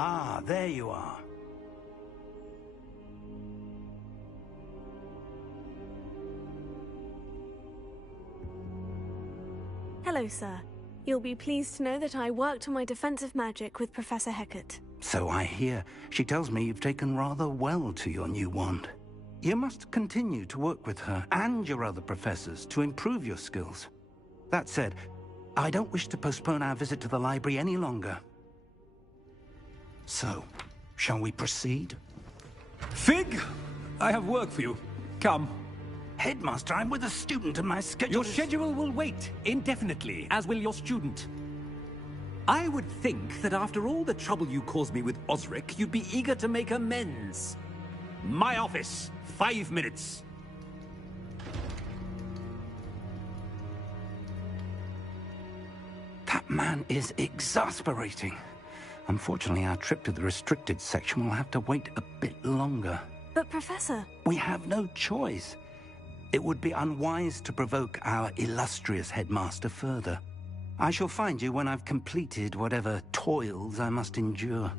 Ah, there you are. Hello, sir. You'll be pleased to know that I worked on my defensive magic with Professor Hecat. So I hear. She tells me you've taken rather well to your new wand. You must continue to work with her and your other professors to improve your skills. That said, I don't wish to postpone our visit to the library any longer. So, shall we proceed? Fig! I have work for you. Come. Headmaster, I'm with a student and my schedule Your schedule will wait indefinitely, as will your student. I would think that after all the trouble you caused me with Osric, you'd be eager to make amends. My office. 5 minutes. That man is exasperating. Unfortunately, our trip to the restricted section will have to wait a bit longer. But, Professor... We have no choice. It would be unwise to provoke our illustrious headmaster further. I shall find you when I've completed whatever toils I must endure.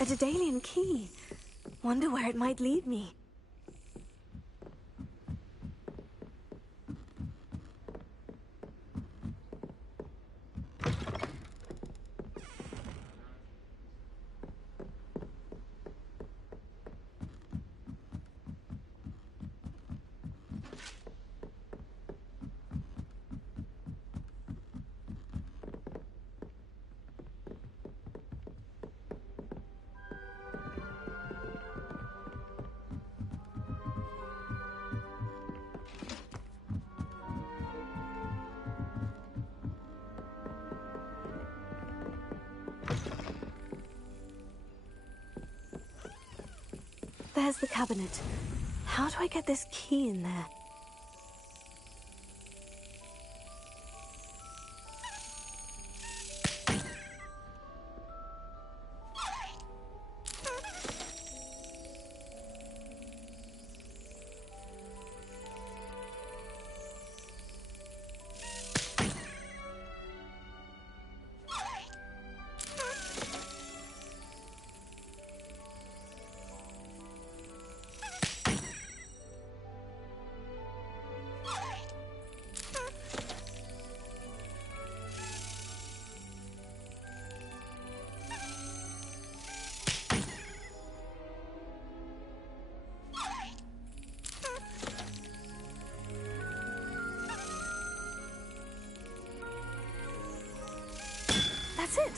A Daedalian key. Wonder where it might lead me. There's the cabinet. How do I get this key in there? it?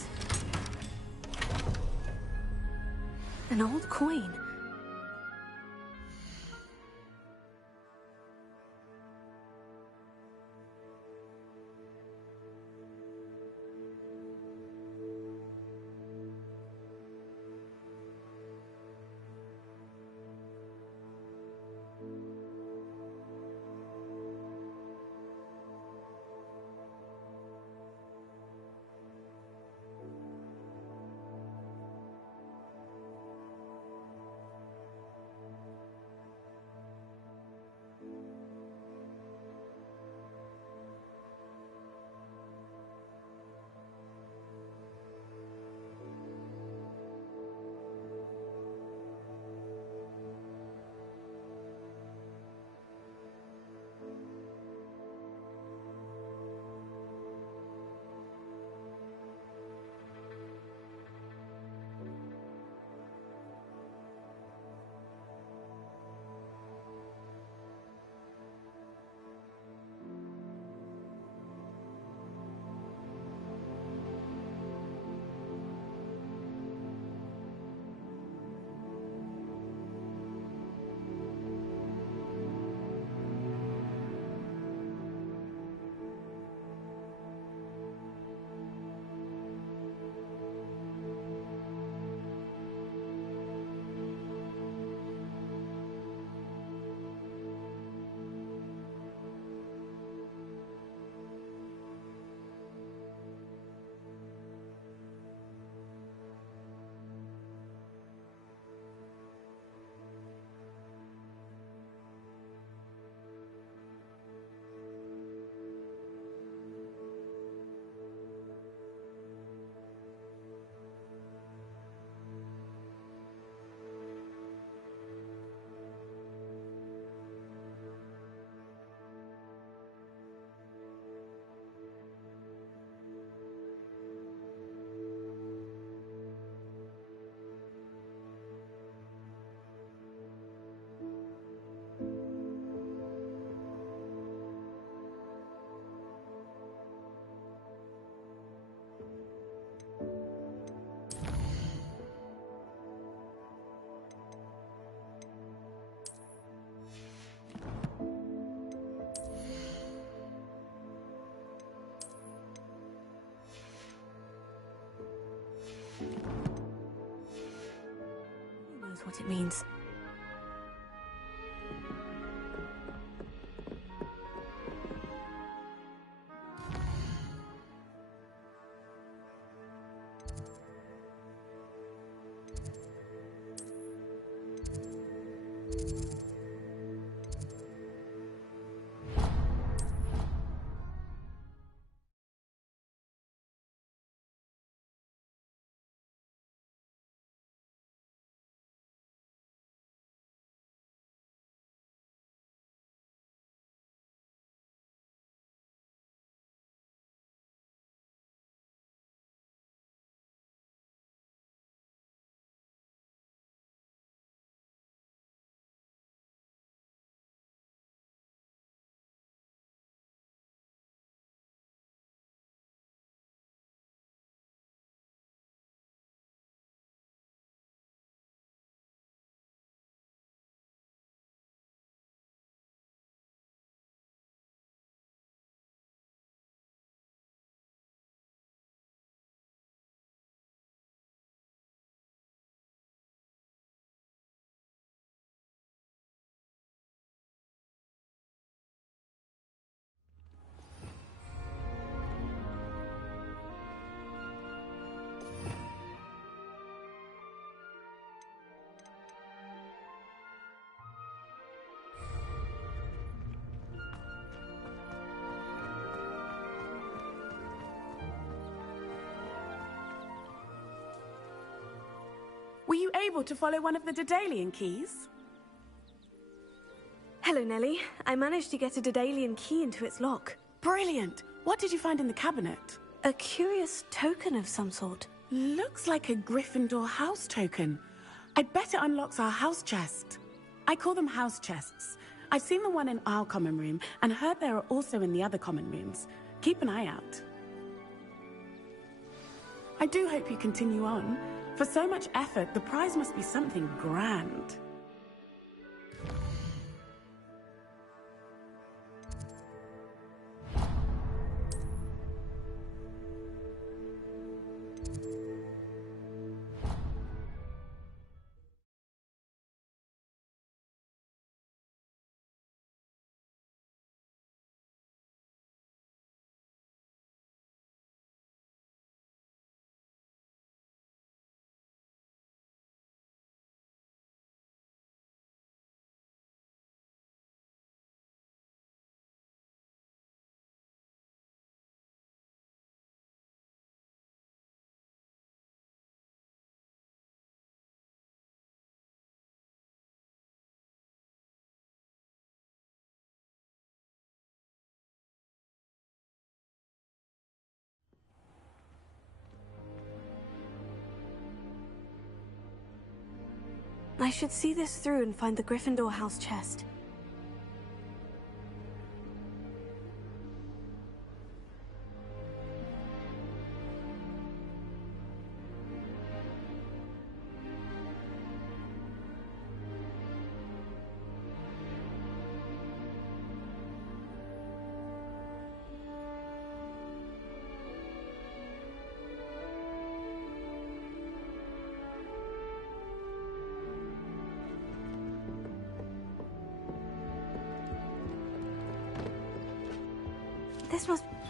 An old coin. Who knows what it means? Were you able to follow one of the Daedalian keys? Hello, Nellie. I managed to get a Daedalian key into its lock. Brilliant! What did you find in the cabinet? A curious token of some sort. Looks like a Griffindor House token. I bet it unlocks our house chest. I call them house chests. I've seen the one in our common room and heard there are also in the other common rooms. Keep an eye out. I do hope you continue on. For so much effort, the prize must be something grand. I should see this through and find the Gryffindor House chest.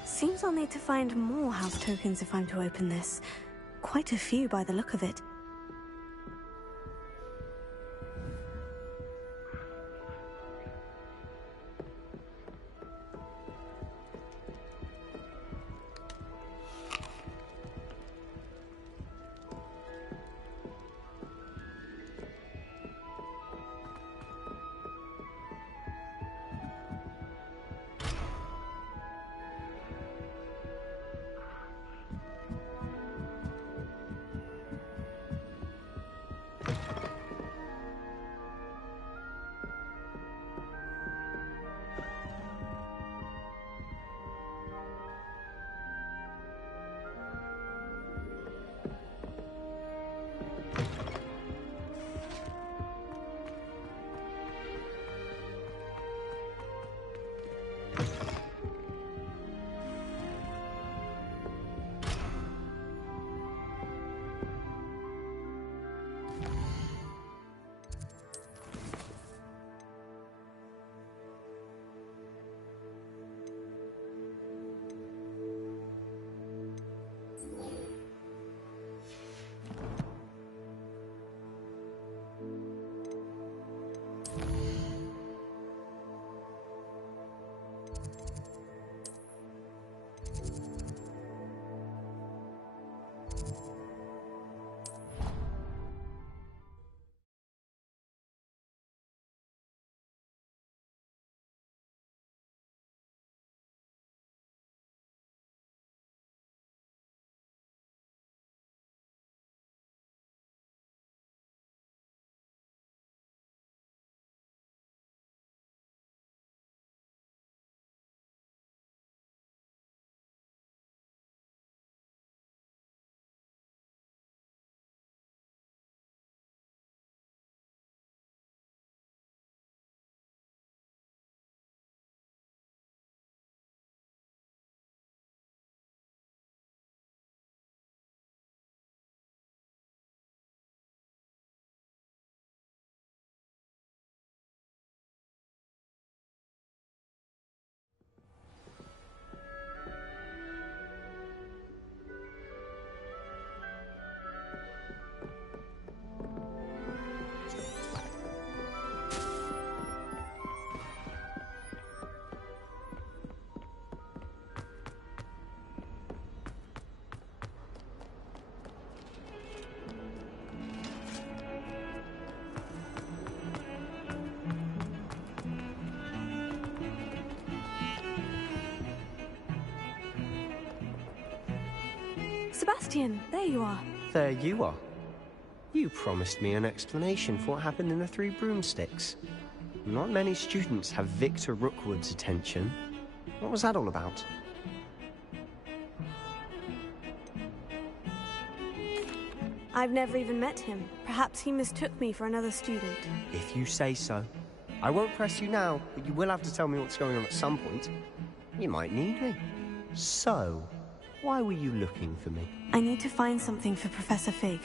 Seems I'll need to find more house tokens if I'm to open this. Quite a few by the look of it. Sebastian, there you are. There you are. You promised me an explanation for what happened in the Three Broomsticks. Not many students have Victor Rookwood's attention. What was that all about? I've never even met him. Perhaps he mistook me for another student. If you say so. I won't press you now, but you will have to tell me what's going on at some point. You might need me. So, why were you looking for me? I need to find something for Professor Fig,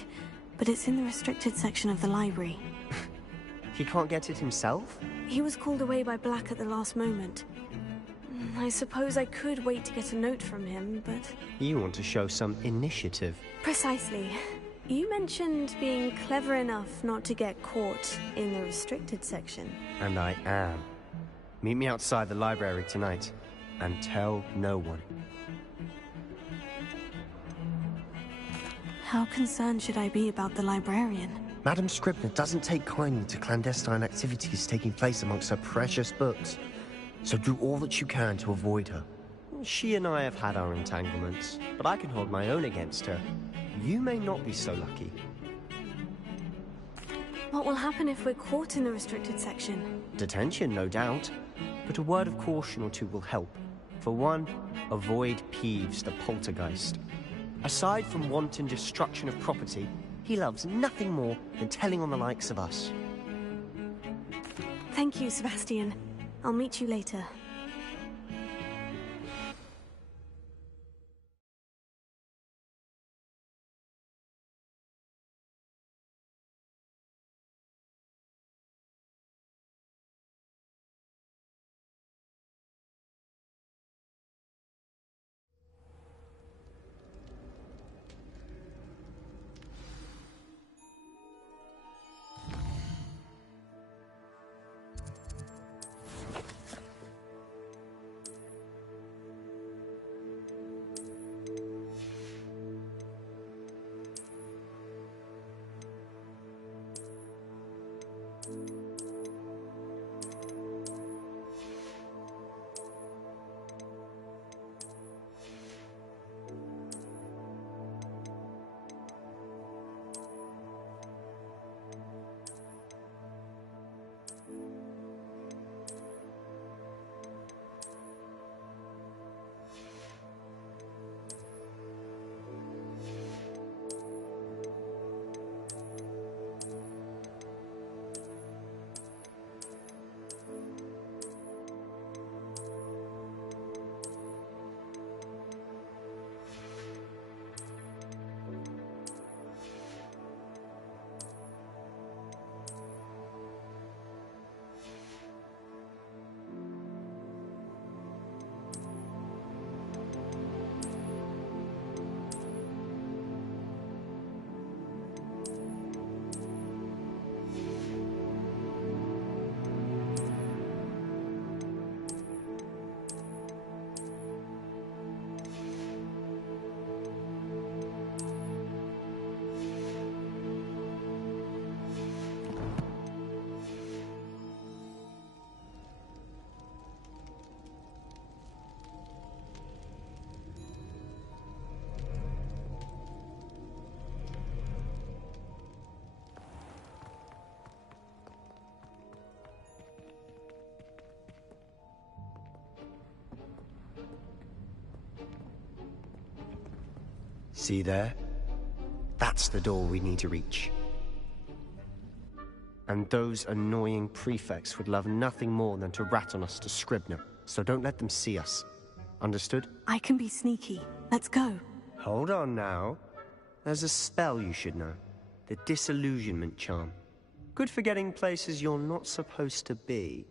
but it's in the restricted section of the library. He can't get it himself? He was called away by Black at the last moment. I suppose I could wait to get a note from him, but... You want to show some initiative. Precisely. You mentioned being clever enough not to get caught in the restricted section. And I am. Meet me outside the library tonight, and tell no one. How concerned should I be about the librarian? Madam Scribner doesn't take kindly to clandestine activities taking place amongst her precious books. So do all that you can to avoid her. She and I have had our entanglements, but I can hold my own against her. You may not be so lucky. What will happen if we're caught in the restricted section? Detention, no doubt. But a word of caution or two will help. For one, avoid Peeves, the poltergeist. Aside from wanton destruction of property, he loves nothing more than telling on the likes of us. Thank you, Sebastian. I'll meet you later. See there? That's the door we need to reach. And those annoying prefects would love nothing more than to rat on us to Scribner, so don't let them see us. Understood? I can be sneaky. Let's go. Hold on now. There's a spell you should know. The Disillusionment Charm. Good for getting places you're not supposed to be.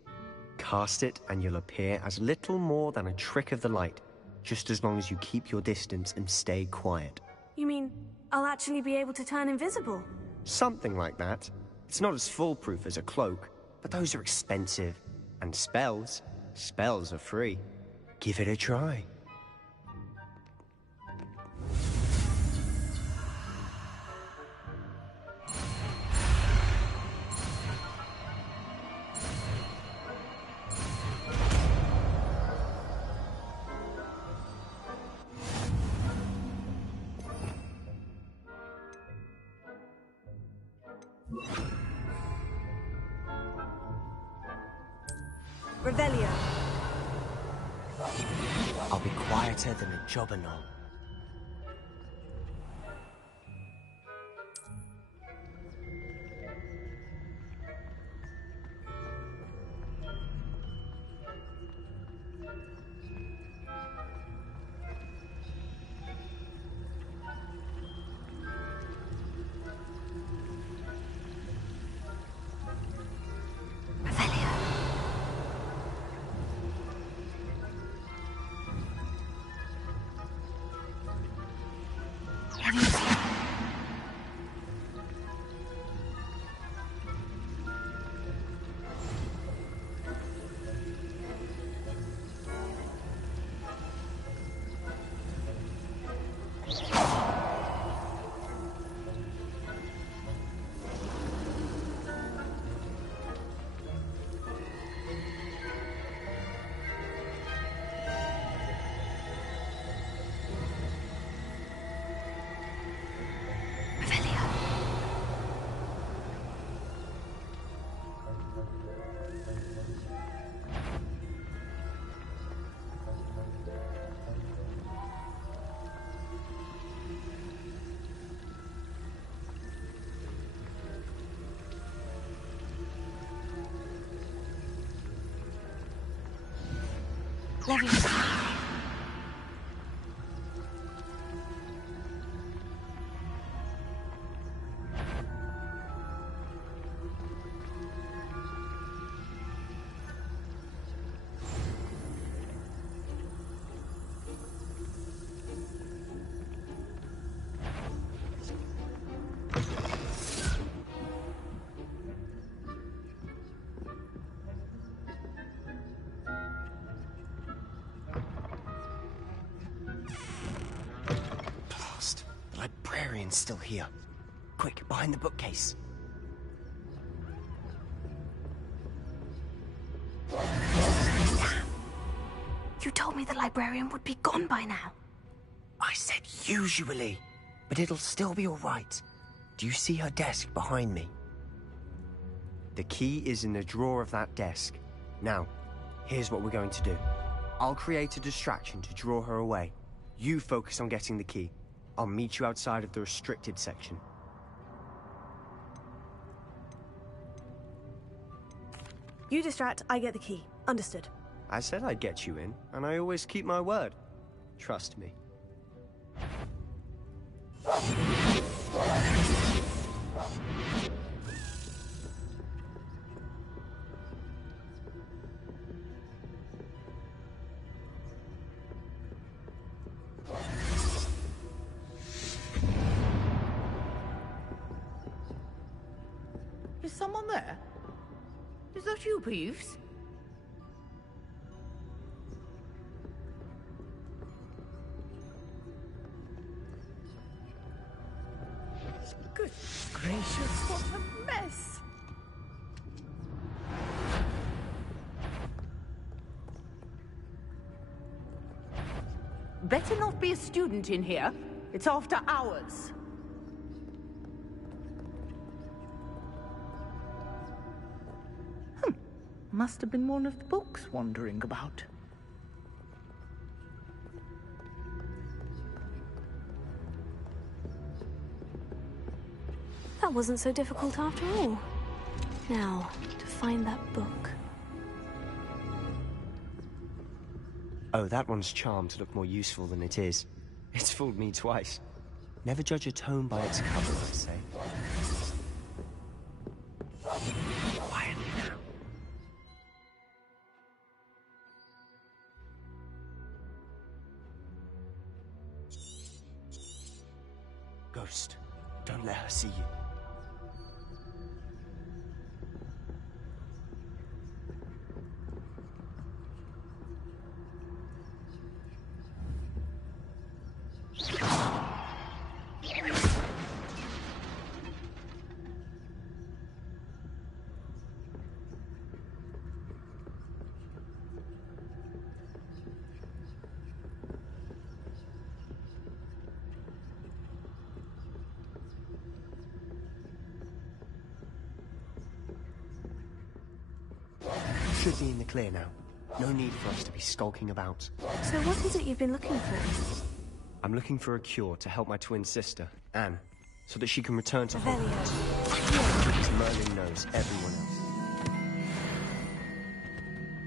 Cast it and you'll appear as little more than a trick of the light, just as long as you keep your distance and stay quiet. You mean I'll actually be able to turn invisible? Something like that. It's not as foolproof as a cloak, but those are expensive. And spells are free. Give it a try. Revelio. I'll be quieter than a jobberknoll. Leviosa. Librarian's still here. Quick, behind the bookcase. You told me the librarian would be gone by now. I said usually, but it'll still be all right. Do you see her desk behind me? The key is in the drawer of that desk. Now, here's what we're going to do. I'll create a distraction to draw her away. You focus on getting the key. I'll meet you outside of the restricted section. You distract, I get the key. Understood. I said I'd get you in, and I always keep my word. Trust me. Is someone there? Is that you, Peeves? Good gracious, what a mess! Better not be a student in here. It's after hours. Must have been one of the books wandering about. That wasn't so difficult after all. Now, to find that book. Oh, that one's charmed to look more useful than it is. It's fooled me twice. Never judge a tome by its cover, I say. Quietly now. Ghost, don't let her see you. Should be in the clear now. No need for us to be skulking about. So what is it you've been looking for? I'm looking for a cure to help my twin sister, Anne, so that she can return to Revelio. Hogwarts. Because Merlin knows everyone else.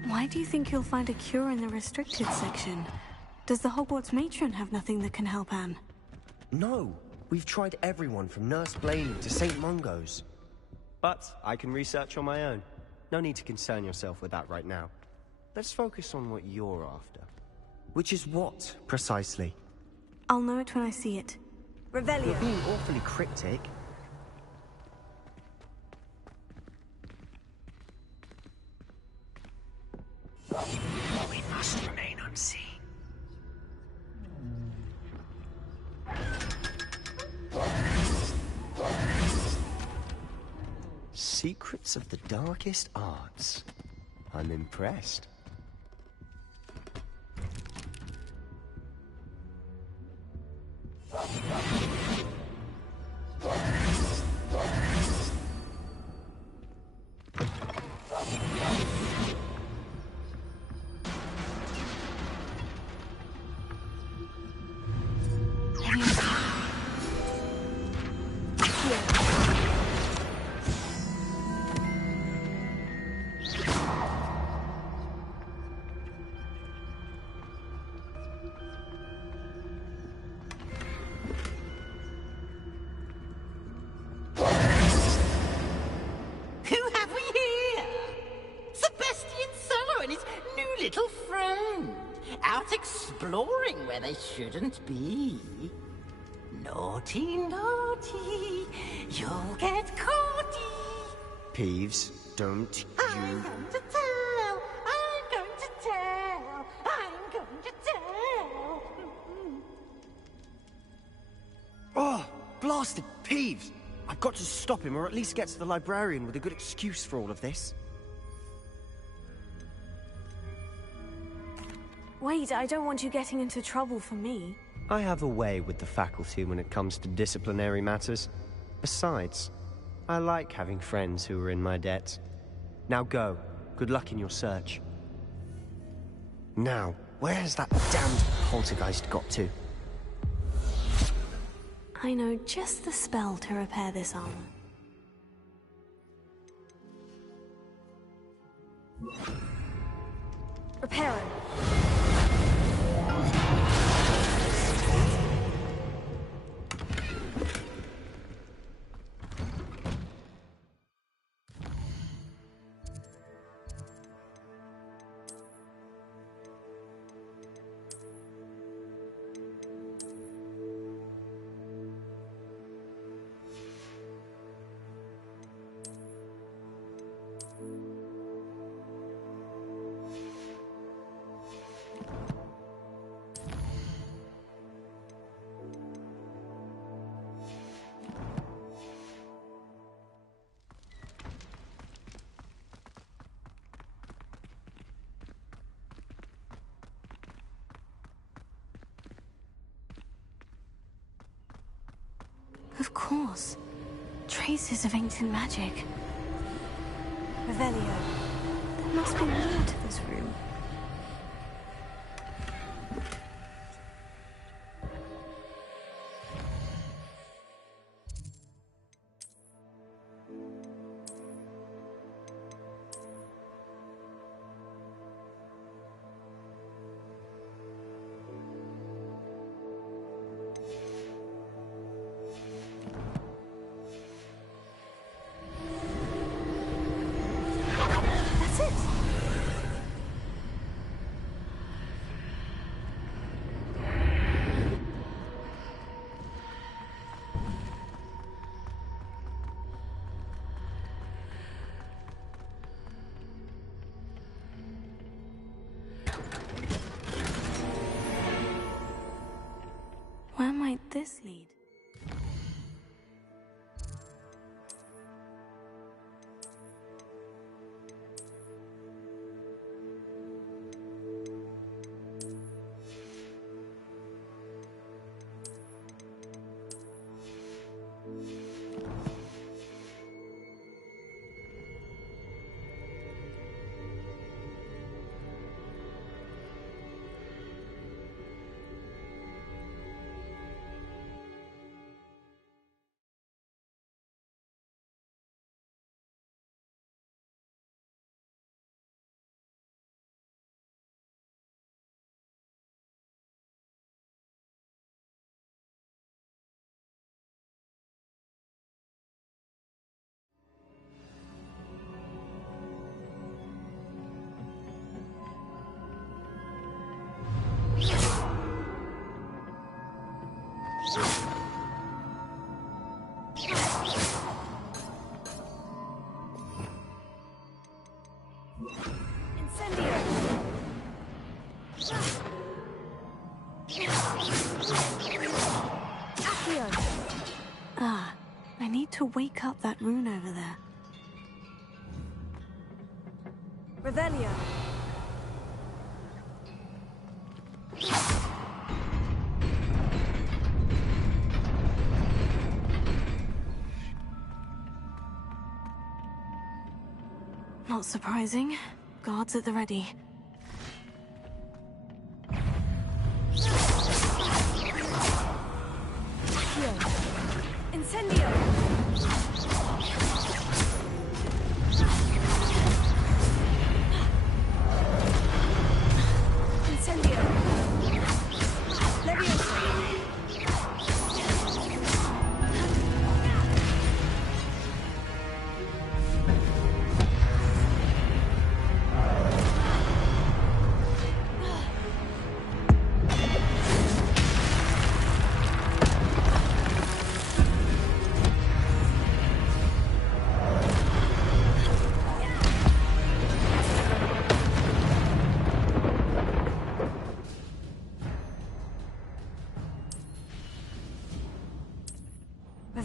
Why do you think you'll find a cure in the restricted section? Does the Hogwarts matron have nothing that can help Anne? No! We've tried everyone from Nurse Blaney to St. Mungo's. But I can research on my own. No need to concern yourself with that right now. Let's focus on what you're after. Which is what, precisely? I'll know it when I see it. Revelio. You're being awfully cryptic. We must remain unseen. Secrets of the darkest arts. I'm impressed. little friend, out exploring where they shouldn't be. Naughty, naughty, you'll get caughty. Peeves, don't I'm going to tell, I'm going to tell, I'm going to tell. Oh, blasted Peeves! I've got to stop him, or at least get to the librarian with a good excuse for all of this. Wait, I don't want you getting into trouble for me. I have a way with the faculty when it comes to disciplinary matters. Besides, I like having friends who are in my debt. Now go. Good luck in your search. Now, where has that damned poltergeist got to? I know just the spell to repair this armor. Repair it. Of course. Traces of ancient magic. Revelio. There must be more to this room. Where might this lead? To wake up that rune over there. Revelio. Not surprising. Guards at the ready. Incendio!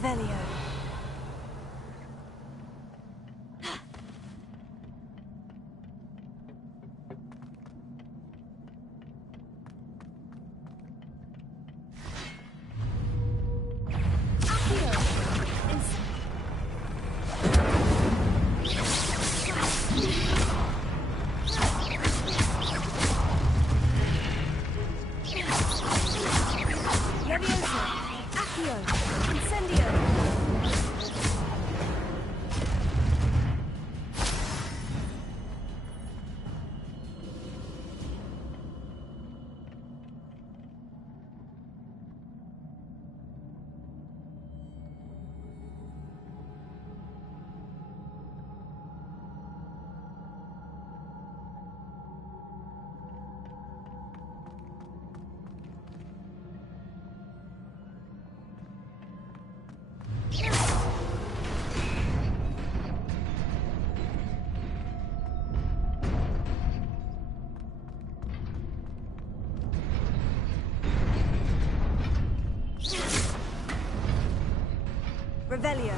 Revelio. Revelio.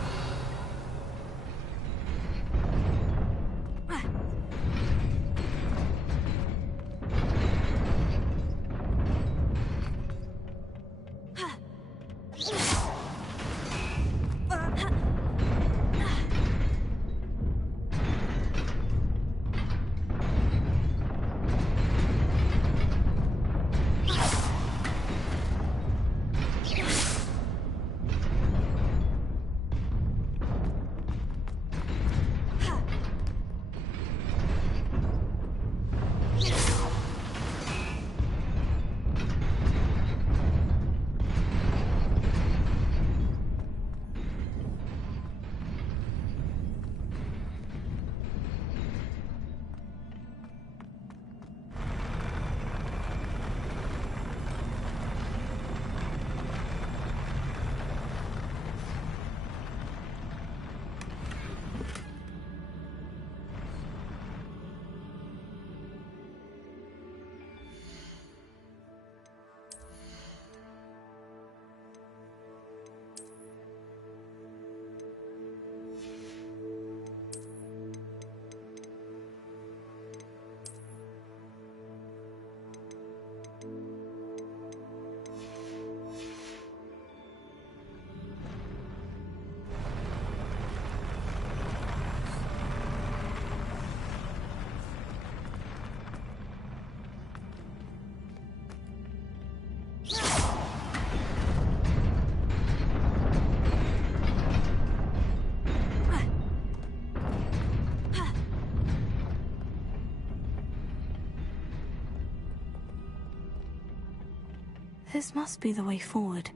This must be the way forward.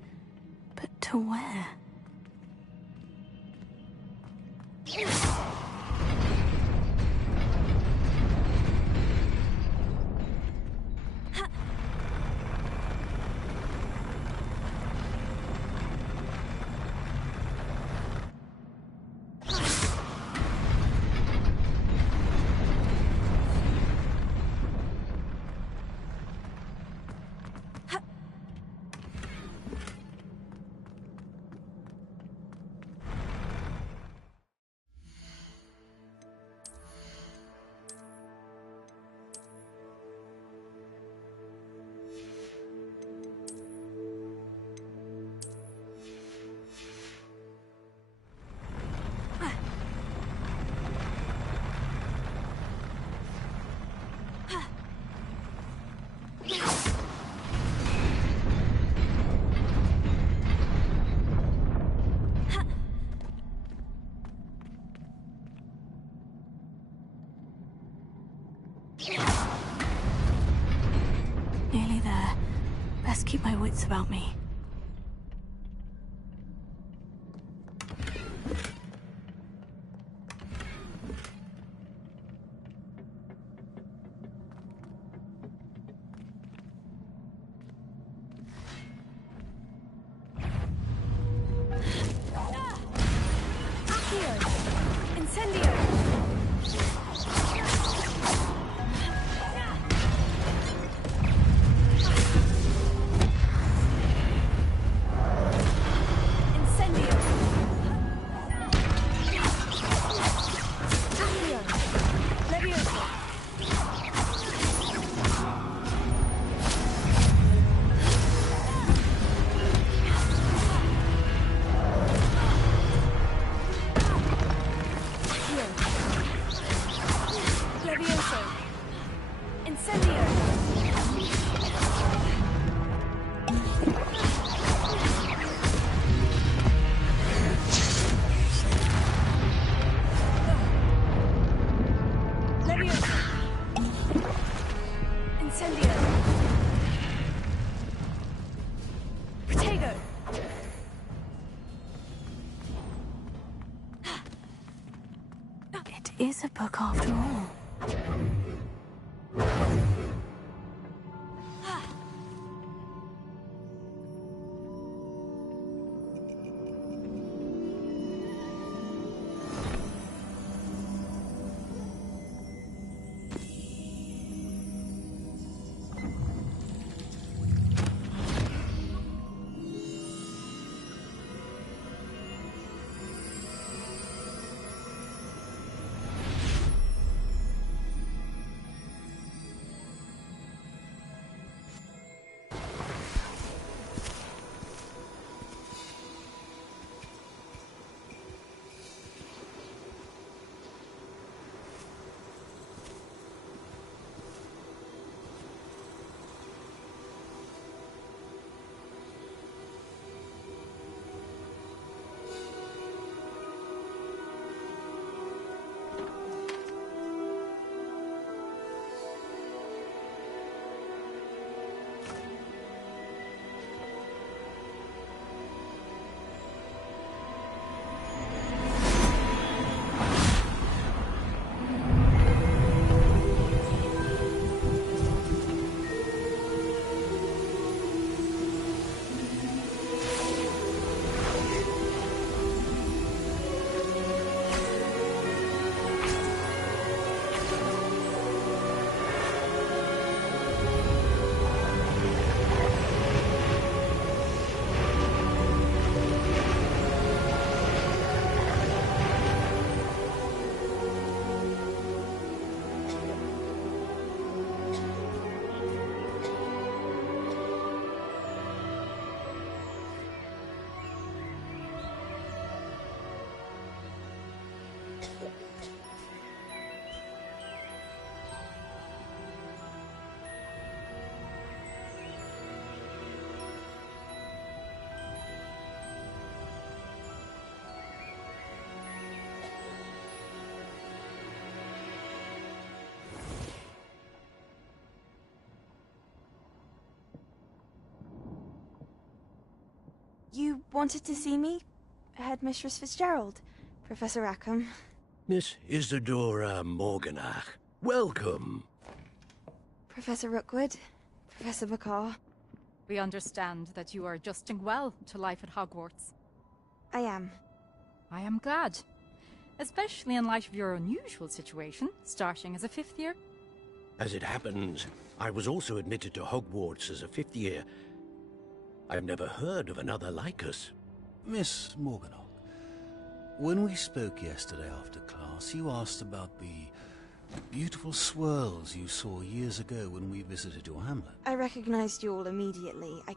But to where? Nearly there. Best keep my wits about me. It is a book after all. You wanted to see me? Headmistress Fitzgerald? Professor Rackham? Miss Isadora Morganach, welcome. Professor Rookwood? Professor McCaw? We understand that you are adjusting well to life at Hogwarts. I am. I am glad. Especially in light of your unusual situation, starting as a 5th year. As it happens, I was also admitted to Hogwarts as a 5th year. I've never heard of another like us. Miss Morganach, when we spoke yesterday after class, you asked about the beautiful swirls you saw years ago when we visited your hamlet. I recognized you all immediately. I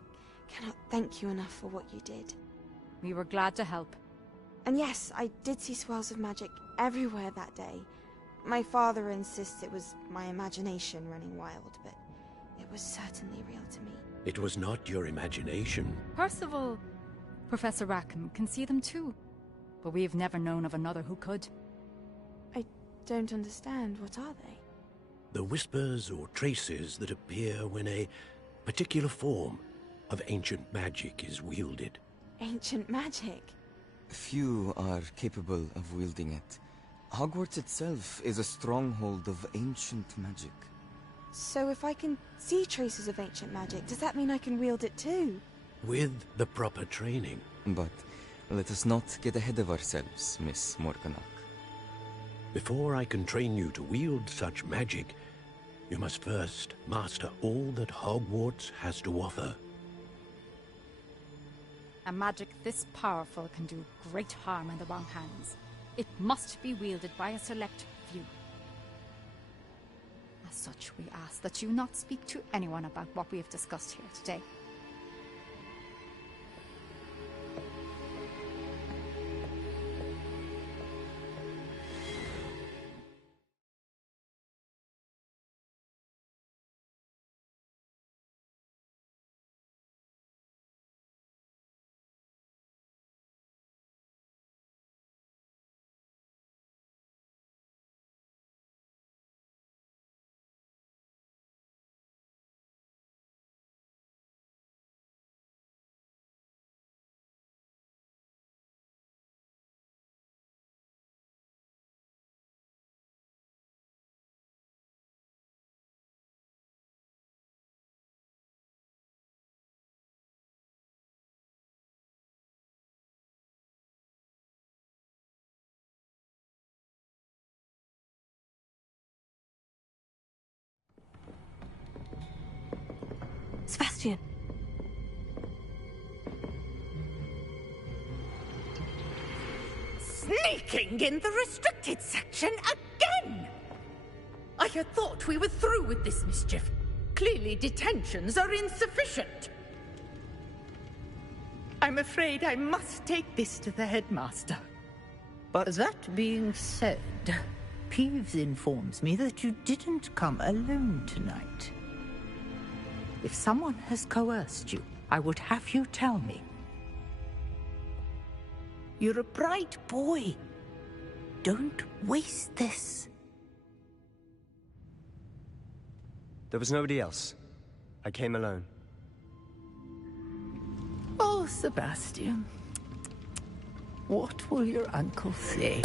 cannot thank you enough for what you did. We were glad to help. And yes, I did see swirls of magic everywhere that day. My father insists it was my imagination running wild, but it was certainly real to me. It was not your imagination. Percival, Professor Rackham can see them too. But we've never known of another who could. I don't understand. What are they? The whispers or traces that appear when a particular form of ancient magic is wielded. Ancient magic? Few are capable of wielding it. Hogwarts itself is a stronghold of ancient magic. So if I can see traces of ancient magic, does that mean I can wield it too? With the proper training. But let us not get ahead of ourselves, Miss Morganach. Before I can train you to wield such magic, you must first master all that Hogwarts has to offer. A magic this powerful can do great harm in the wrong hands. It must be wielded by a select few. As such, we ask that you not speak to anyone about what we have discussed here today. Sebastian. Sneaking in the restricted section again! I had thought we were through with this mischief. Clearly detentions are insufficient. I'm afraid I must take this to the headmaster. But that being said, Peeves informs me that you didn't come alone tonight. If someone has coerced you, I would have you tell me. You're a bright boy. Don't waste this. there was nobody else. I came alone. Oh, Sebastian. What will your uncle say?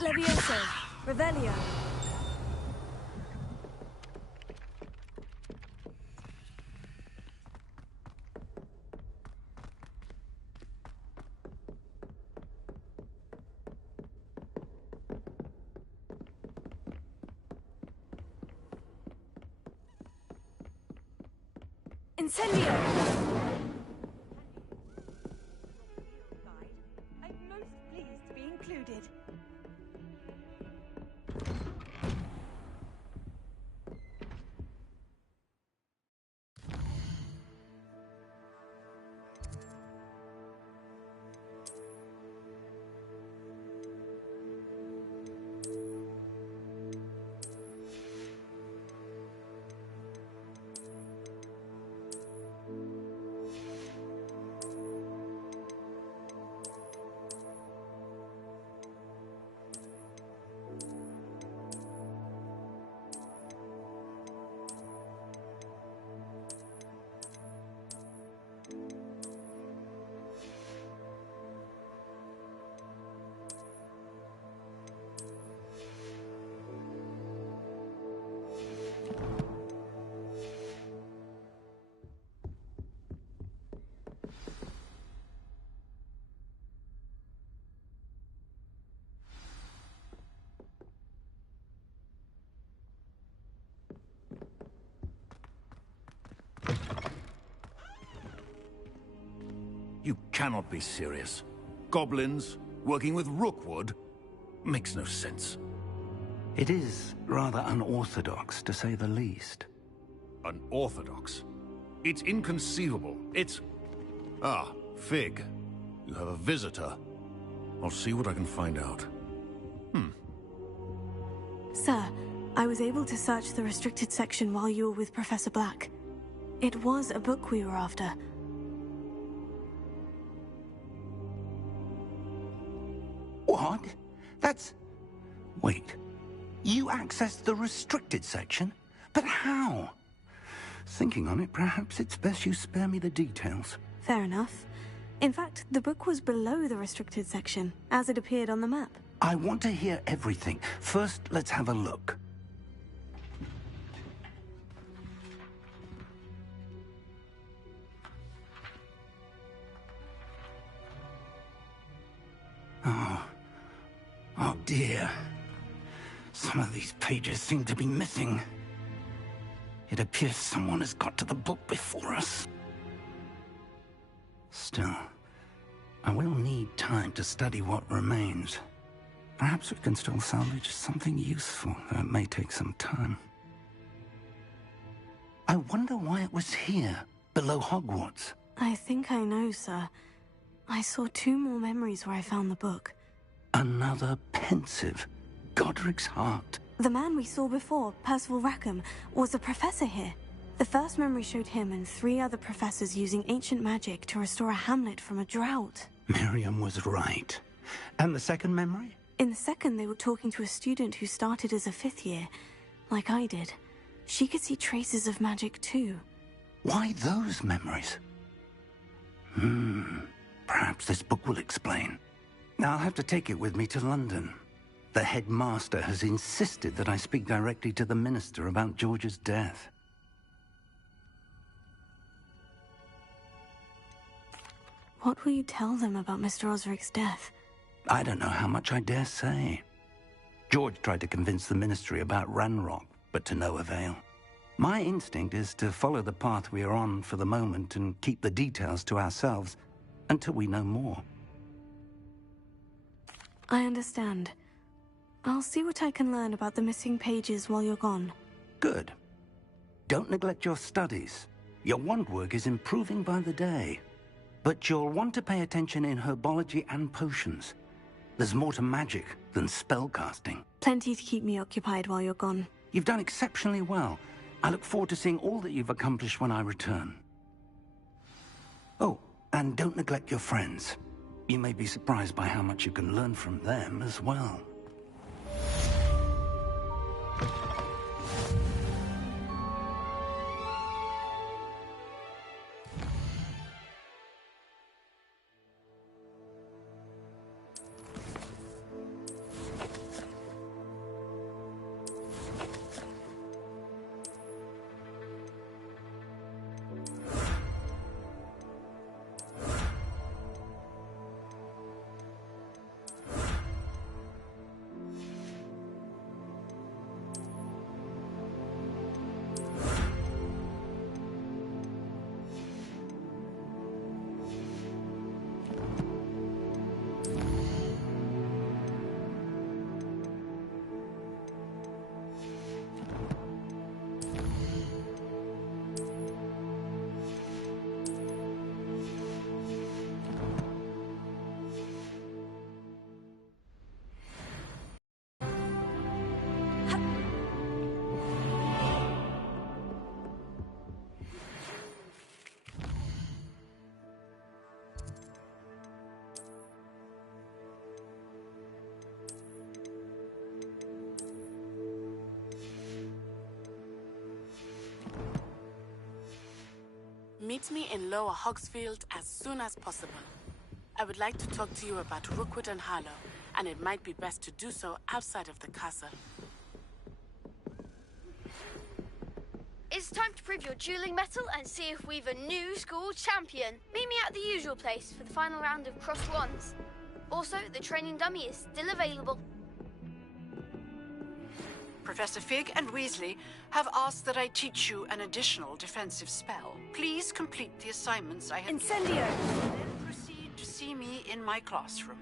Levioso, Revelio. Incendio! I'm most pleased to be included. You cannot be serious. Goblins, working with Rookwood? Makes no sense. It is rather unorthodox, to say the least. Unorthodox? It's inconceivable. It's... Ah, Fig. You have a visitor. I'll see what I can find out. Sir, I was able to search the restricted section while you were with Professor Black. It was a book we were after. What? That's... Wait. You accessed the restricted section? But how? Thinking on it, perhaps it's best you spare me the details. Fair enough. In fact, the book was below the restricted section, as it appeared on the map. I want to hear everything. First, let's have a look. Oh dear. Some of these pages seem to be missing. It appears someone has got to the book before us. Still, I will need time to study what remains. Perhaps we can still salvage something useful, though it may take some time. I wonder why it was here, below Hogwarts. I think I know, sir. I saw 2 more memories where I found the book. Another pensive. Godric's heart. The man we saw before, Percival Rackham, was a professor here. The first memory showed him and 3 other professors using ancient magic to restore a hamlet from a drought. Miriam was right. And the second memory? In the second, they were talking to a student who started as a 5th year, like I did. She could see traces of magic too. Why those memories? Perhaps this book will explain. I'll have to take it with me to London. The headmaster has insisted that I speak directly to the minister about George's death. What will you tell them about Mr. Osric's death? I don't know how much I dare say. George tried to convince the ministry about Ranrock, but to no avail. My instinct is to follow the path we are on for the moment and keep the details to ourselves until we know more. I understand. I'll see what I can learn about the missing pages while you're gone. Good. Don't neglect your studies. Your wand work is improving by the day. But you'll want to pay attention in herbology and potions. There's more to magic than spellcasting. Plenty to keep me occupied while you're gone. You've done exceptionally well. I look forward to seeing all that you've accomplished when I return. Oh, and don't neglect your friends. You may be surprised by how much you can learn from them as well. Meet me in Lower Hogsfield as soon as possible. I would like to talk to you about Rookwood and Harlow, and it might be best to do so outside of the castle. It's time to prove your dueling mettle and see if we've a new school champion. Meet me at the usual place for the final round of crossed wands. Also, the training dummy is still available. Professor Fig and Weasley have asked that I teach you an additional defensive spell. Please complete the assignments I have Incendio! given. Then proceed see me in my classroom.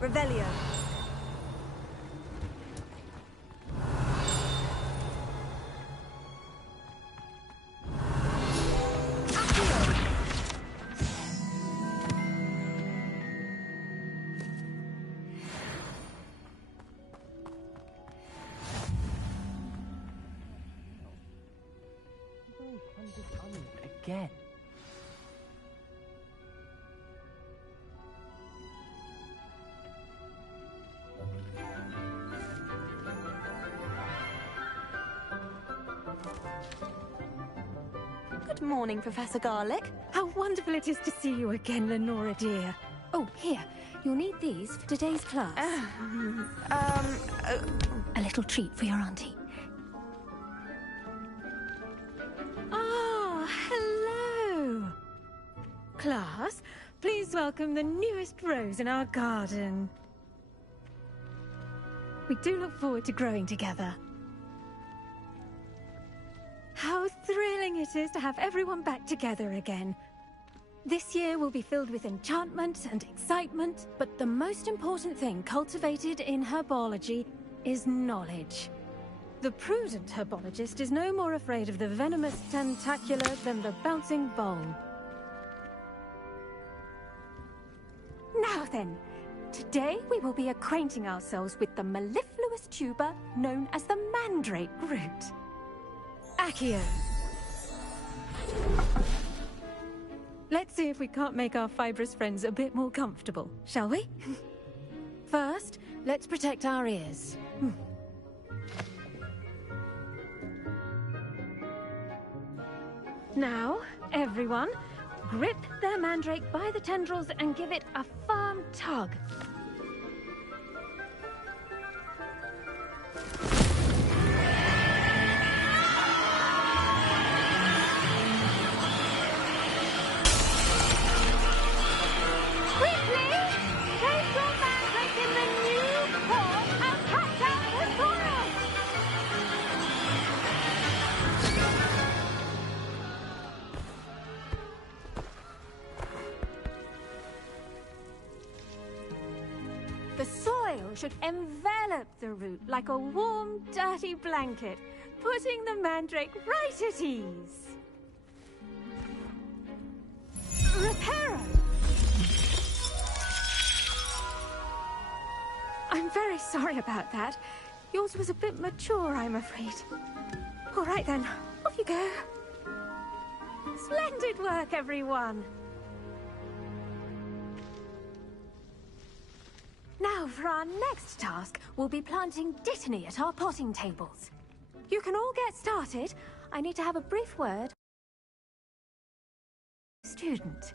Revelio. Again. Good morning, Professor Garlick. How wonderful it is to see you again, Lenora dear. Oh, here. You'll need these for today's class. A little treat for your auntie. Ah, hello. Class, please welcome the newest rose in our garden. We do look forward to growing together. How thrilling it is to have everyone back together again. This year will be filled with enchantment and excitement, but the most important thing cultivated in herbology is knowledge. The prudent herbologist is no more afraid of the venomous tentacular than the bouncing bulb. then, today we will be acquainting ourselves with the mellifluous tuber known as the mandrake root. Accio. Let's see if we can't make our fibrous friends a bit more comfortable, shall we? First, let's protect our ears. Now, everyone, grip their mandrake by the tendrils and give it a firm tug. Quickly! Place your mandrake in the new form and cut down the soil! The soil should envelop the root like a warm, dirty blanket, putting the mandrake right at ease. Reparo! I'm very sorry about that. Yours was a bit mature, I'm afraid. All right then, off you go. Splendid work, everyone! Now, for our next task, we'll be planting Dittany at our potting tables. You can all get started. I need to have a brief word. Student.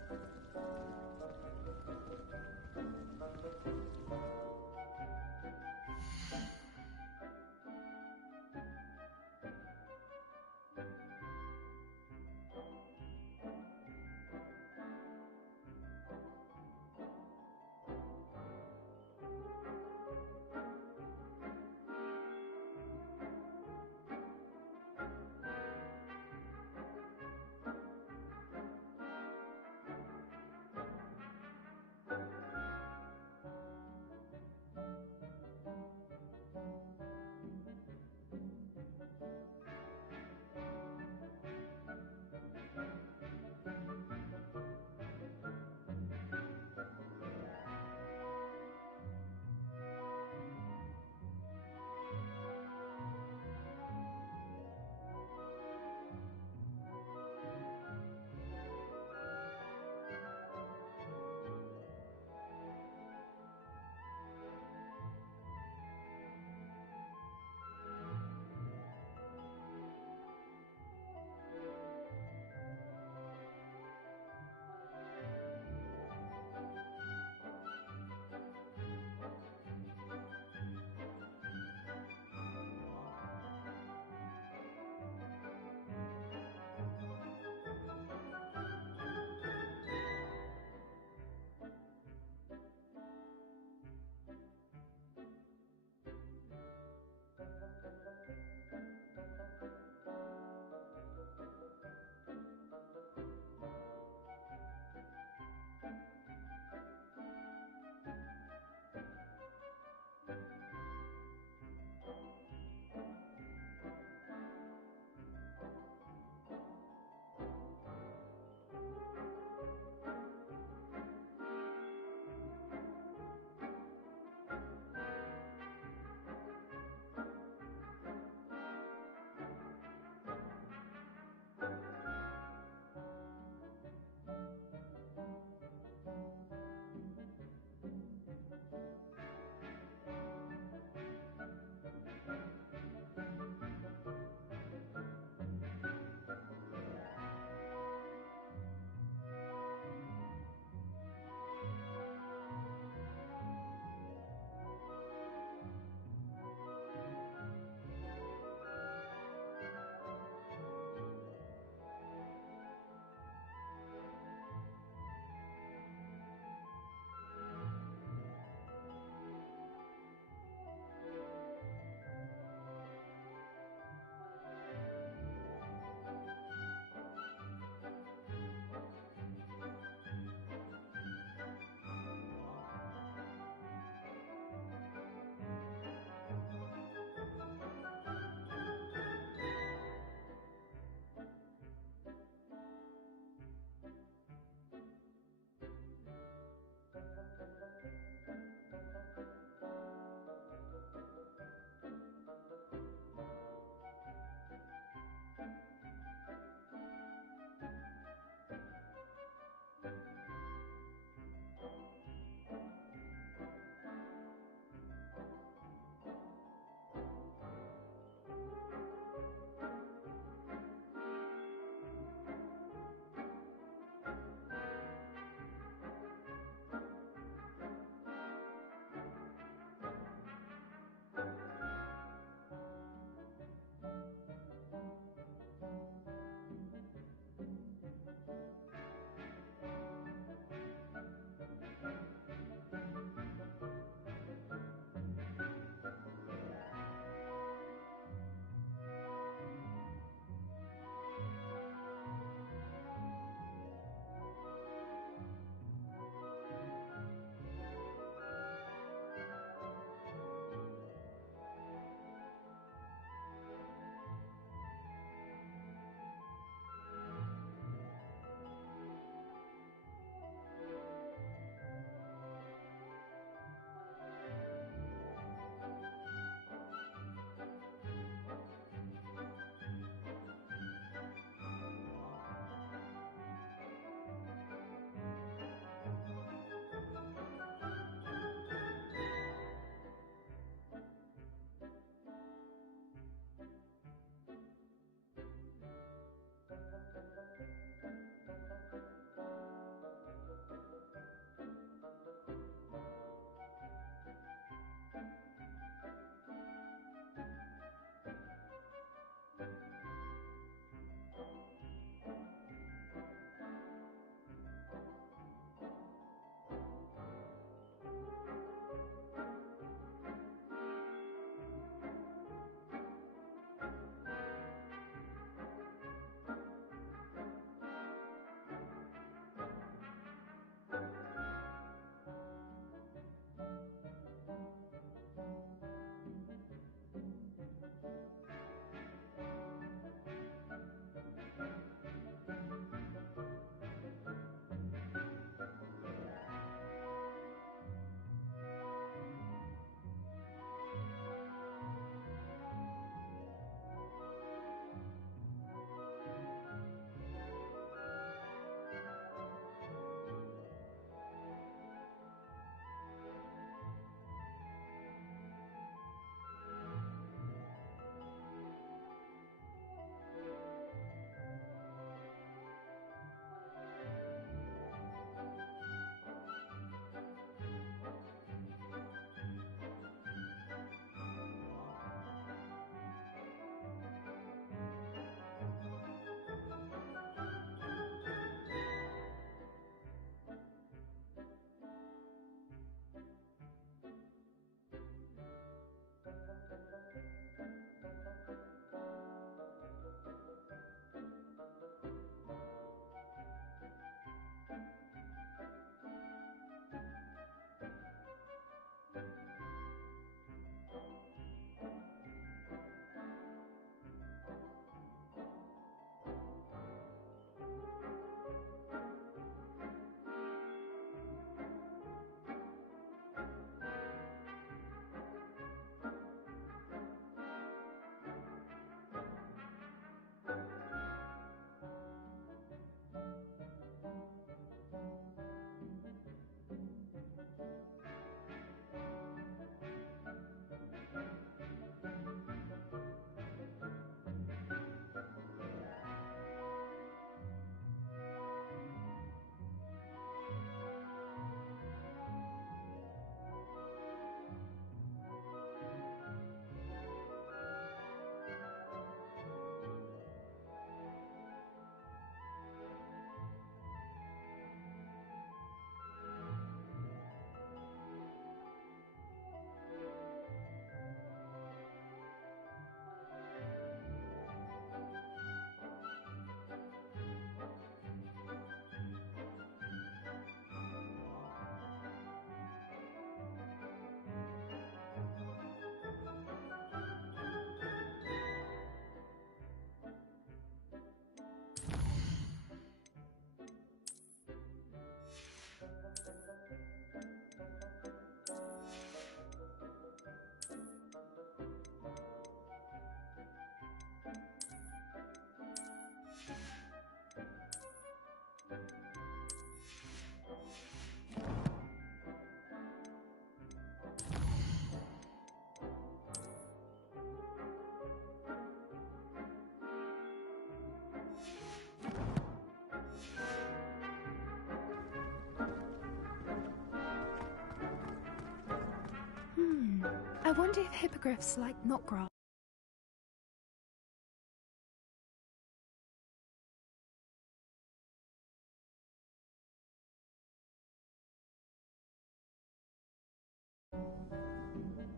wonder if hippogriffs like knotgrass.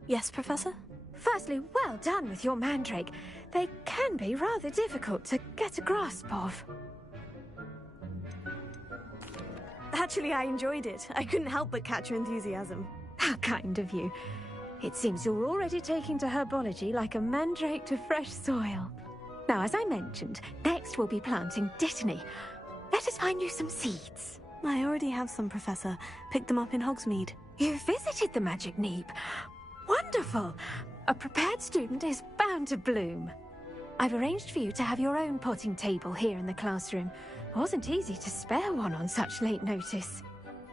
Yes, Professor? Firstly, well done with your mandrake. They can be rather difficult to get a grasp of. Actually, I enjoyed it. I couldn't help but catch your enthusiasm. How kind of you. It seems you're already taking to herbology like a mandrake to fresh soil. Now, as I mentioned, next we'll be planting dittany. Let us find you some seeds. I already have some, Professor. Picked them up in Hogsmeade. You visited the Magic Neep. Wonderful! A prepared student is bound to bloom. I've arranged for you to have your own potting table here in the classroom. Wasn't easy to spare one on such late notice.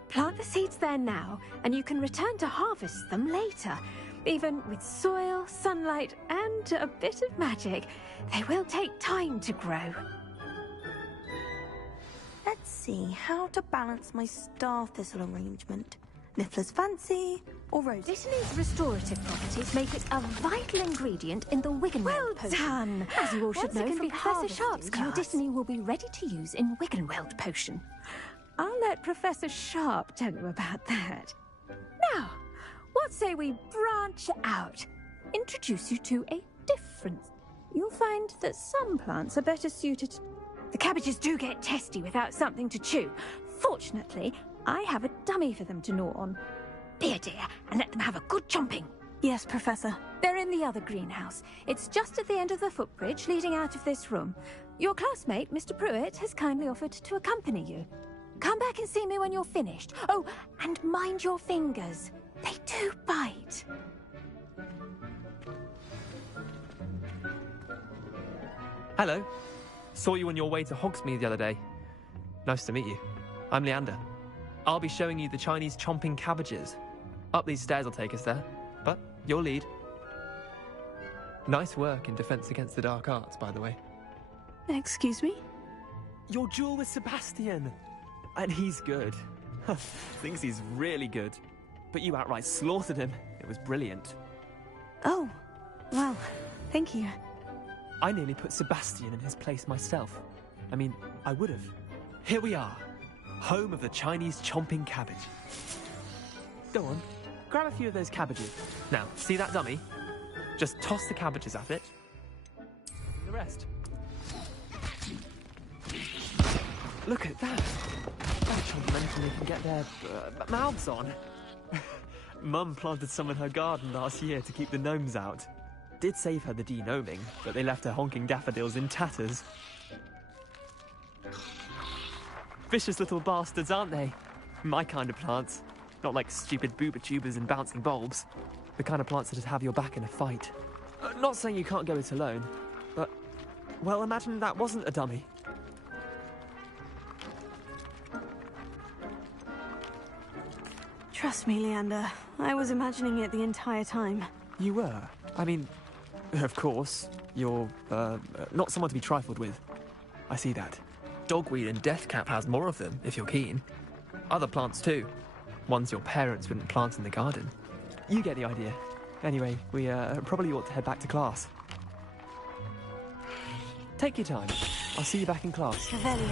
Plant the seeds there now, and you can return to harvest them later. Even with soil, sunlight, and a bit of magic, they will take time to grow. Let's see how to balance my star thistle arrangement. Niffler's fancy or rose? Dittany's restorative properties make it a vital ingredient in the Wiggenweld potion. Well done! As you all should know from Professor Sharp's your class. Dittany will be ready to use in Wiggenweld potion. I'll let Professor Sharp tell you about that. Now, what say we branch out? Introduce you to a difference. You'll find that some plants are better suited. The cabbages do get testy without something to chew. Fortunately, I have a dummy for them to gnaw on. Be a dear, and let them have a good chomping. Yes, Professor. They're in the other greenhouse. It's just at the end of the footbridge leading out of this room. Your classmate, Mr. Pruitt, has kindly offered to accompany you. Come back and see me when you're finished. Oh, and mind your fingers. They do bite. Hello. Saw you on your way to Hogsmeade the other day. Nice to meet you. I'm Leander. I'll be showing you the Chinese chomping cabbages. Up these stairs will take us there, but you'll lead. Nice work in Defense Against the Dark Arts, by the way. Excuse me? Your duel with Sebastian! And he's good. Thinks he's really good. But you outright slaughtered him. It was brilliant. Oh, well, thank you. I nearly put Sebastian in his place myself. I mean, I would have. Here we are. Home of the Chinese chomping cabbage. Go on, grab a few of those cabbages. Now, see that dummy? Just toss the cabbages at it. The rest. Look at that. That chomp mentioned they can get their mouths on. Mum planted some in her garden last year to keep the gnomes out. Did save her the de-gnoming, but they left her honking daffodils in tatters. Vicious little bastards, aren't they? My kind of plants. Not like stupid booba tubers and bouncing bulbs. The kind of plants that'd have your back in a fight. Not saying you can't go it alone, but... well, imagine that wasn't a dummy. Trust me, Leander. I was imagining it the entire time. You were? I mean, of course, you're, not someone to be trifled with. I see that. Dogweed and deathcap has more of them, if you're keen. Other plants too. Ones your parents wouldn't plant in the garden. You get the idea. Anyway, we probably ought to head back to class. Take your time. I'll see you back in class. Revelio.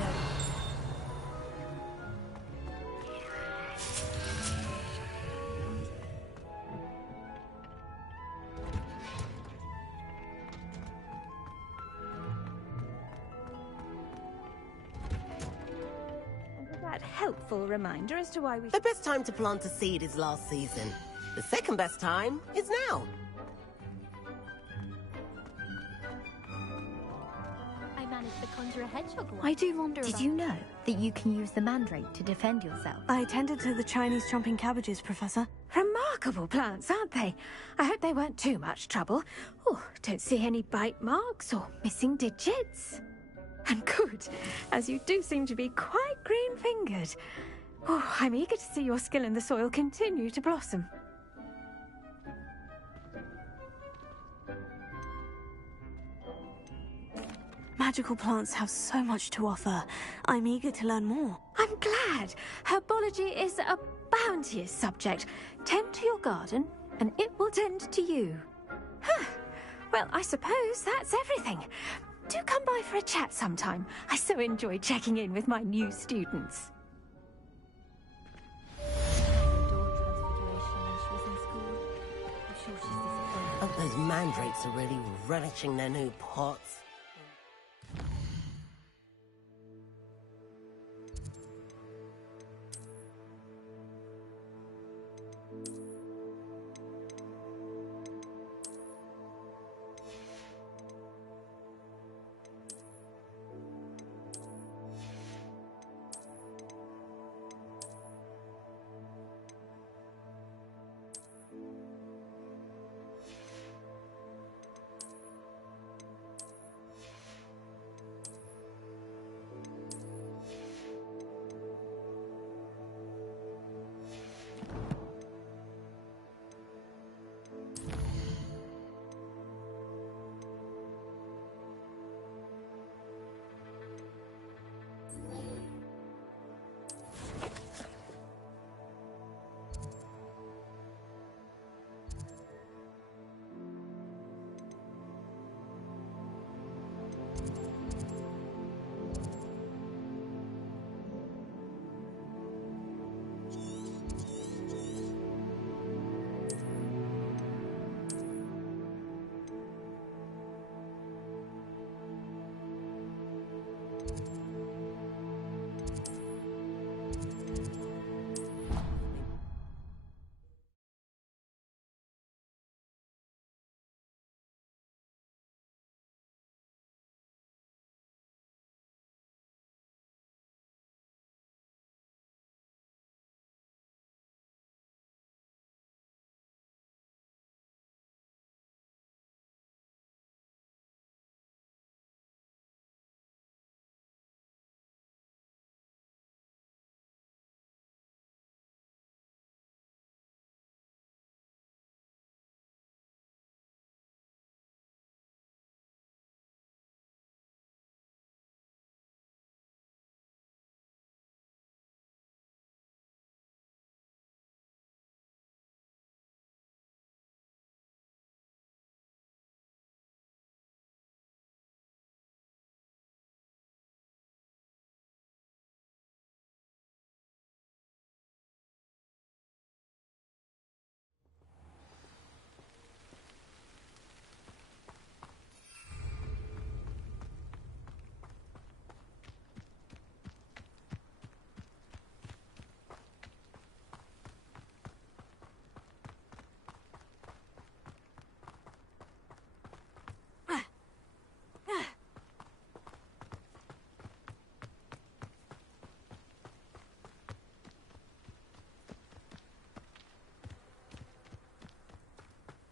Helpful reminder as to why we... The best time to plant a seed is last season. The second best time is now. I managed to conjure a hedgehog once. I do wonder Did you know that you can use the mandrake to defend yourself? I tended to the Chinese chomping cabbages, Professor. Remarkable plants, aren't they? I hope they weren't too much trouble. Oh, don't see any bite marks or missing digits. And good, as you do seem to be quite green-fingered. Oh, I'm eager to see your skill in the soil continue to blossom. Magical plants have so much to offer. I'm eager to learn more. I'm glad. Herbology is a bounteous subject. Tend to your garden, and it will tend to you. Well, I suppose that's everything. Do come by for a chat sometime. I so enjoy checking in with my new students. Hope those mandrakes are really relishing their new pots.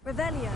Revelio.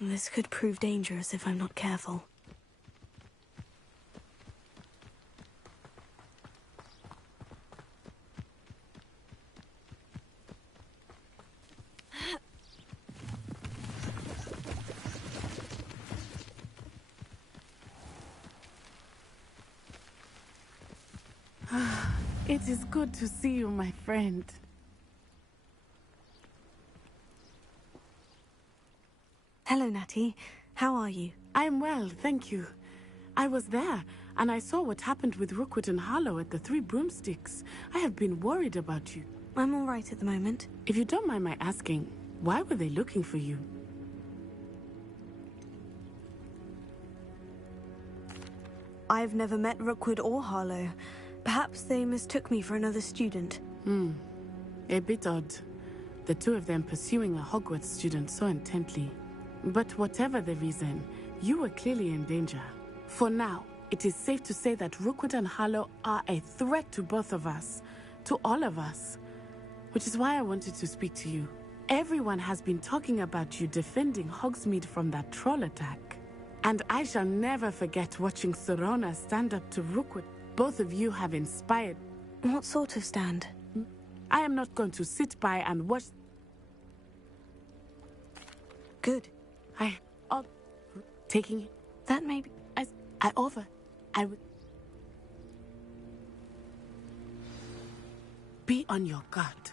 This could prove dangerous if I'm not careful. It is good to see you, my friend. Hello, Natty. How are you? I'm well, thank you. I was there, and I saw what happened with Rookwood and Harlow at the Three Broomsticks. I have been worried about you. I'm all right at the moment. If you don't mind my asking, why were they looking for you? I've never met Rookwood or Harlow. Perhaps they mistook me for another student. A bit odd. The two of them pursuing a Hogwarts student so intently. But whatever the reason, you were clearly in danger. For now, it is safe to say that Rookwood and Harlow are a threat to both of us. To all of us. Which is why I wanted to speak to you. Everyone has been talking about you defending Hogsmeade from that troll attack. And I shall never forget watching Sorona stand up to Rookwood. Both of you have inspired... What sort of stand? I am not going to sit by and watch... Good. Taking it. That may be... I offer. I would... Be on your guard.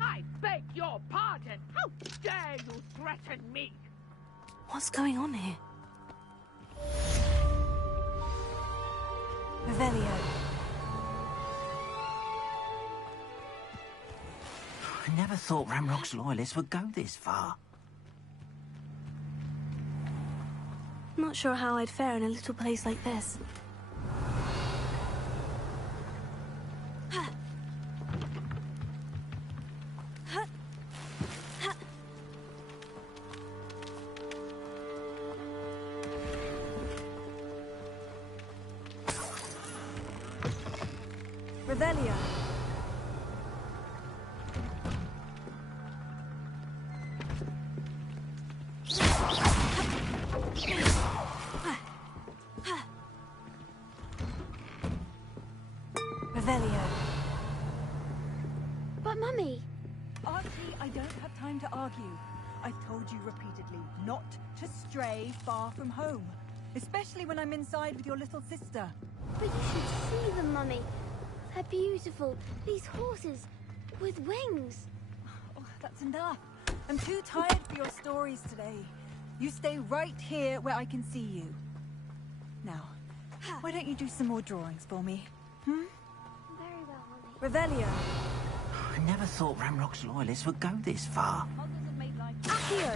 I beg your pardon. How dare you threaten me? What's going on here? Revelio. I never thought Ramrock's loyalists would go this far. Not sure how I'd fare in a little place like this. Revelio. Revelio. But Mummy... Archie, I don't have time to argue. I've told you repeatedly not to stray far from home. Especially when I'm inside with your little sister. But you should see them, Mummy. They're beautiful. These horses with wings. Oh, that's enough. I'm too tired for your stories today. You stay right here where I can see you. Now, why don't you do some more drawings for me? Very well, Mummy. Revelio. I never thought Ramrock's loyalists would go this far. Accio.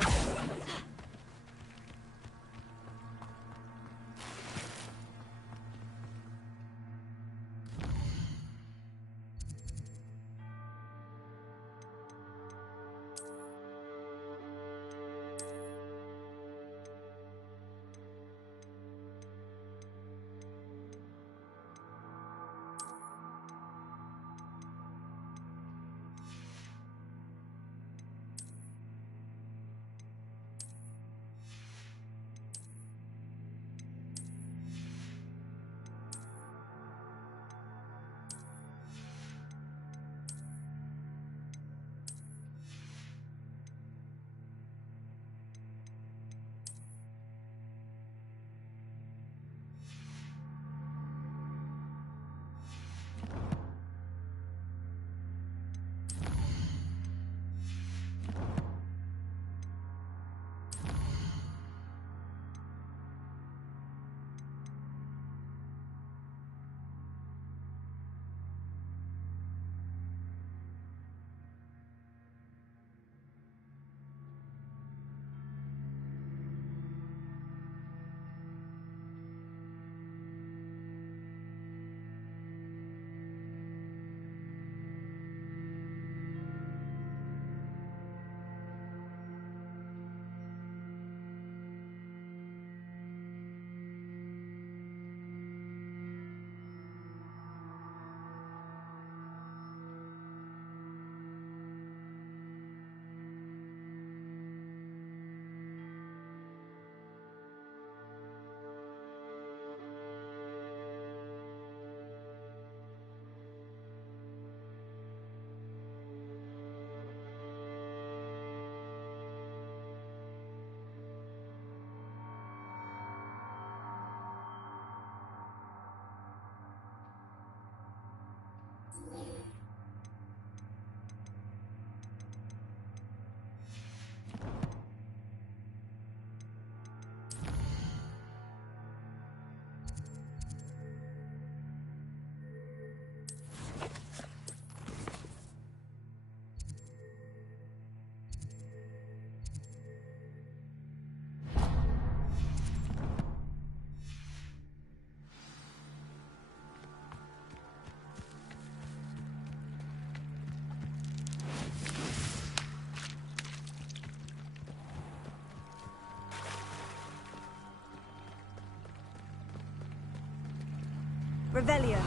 Revelio.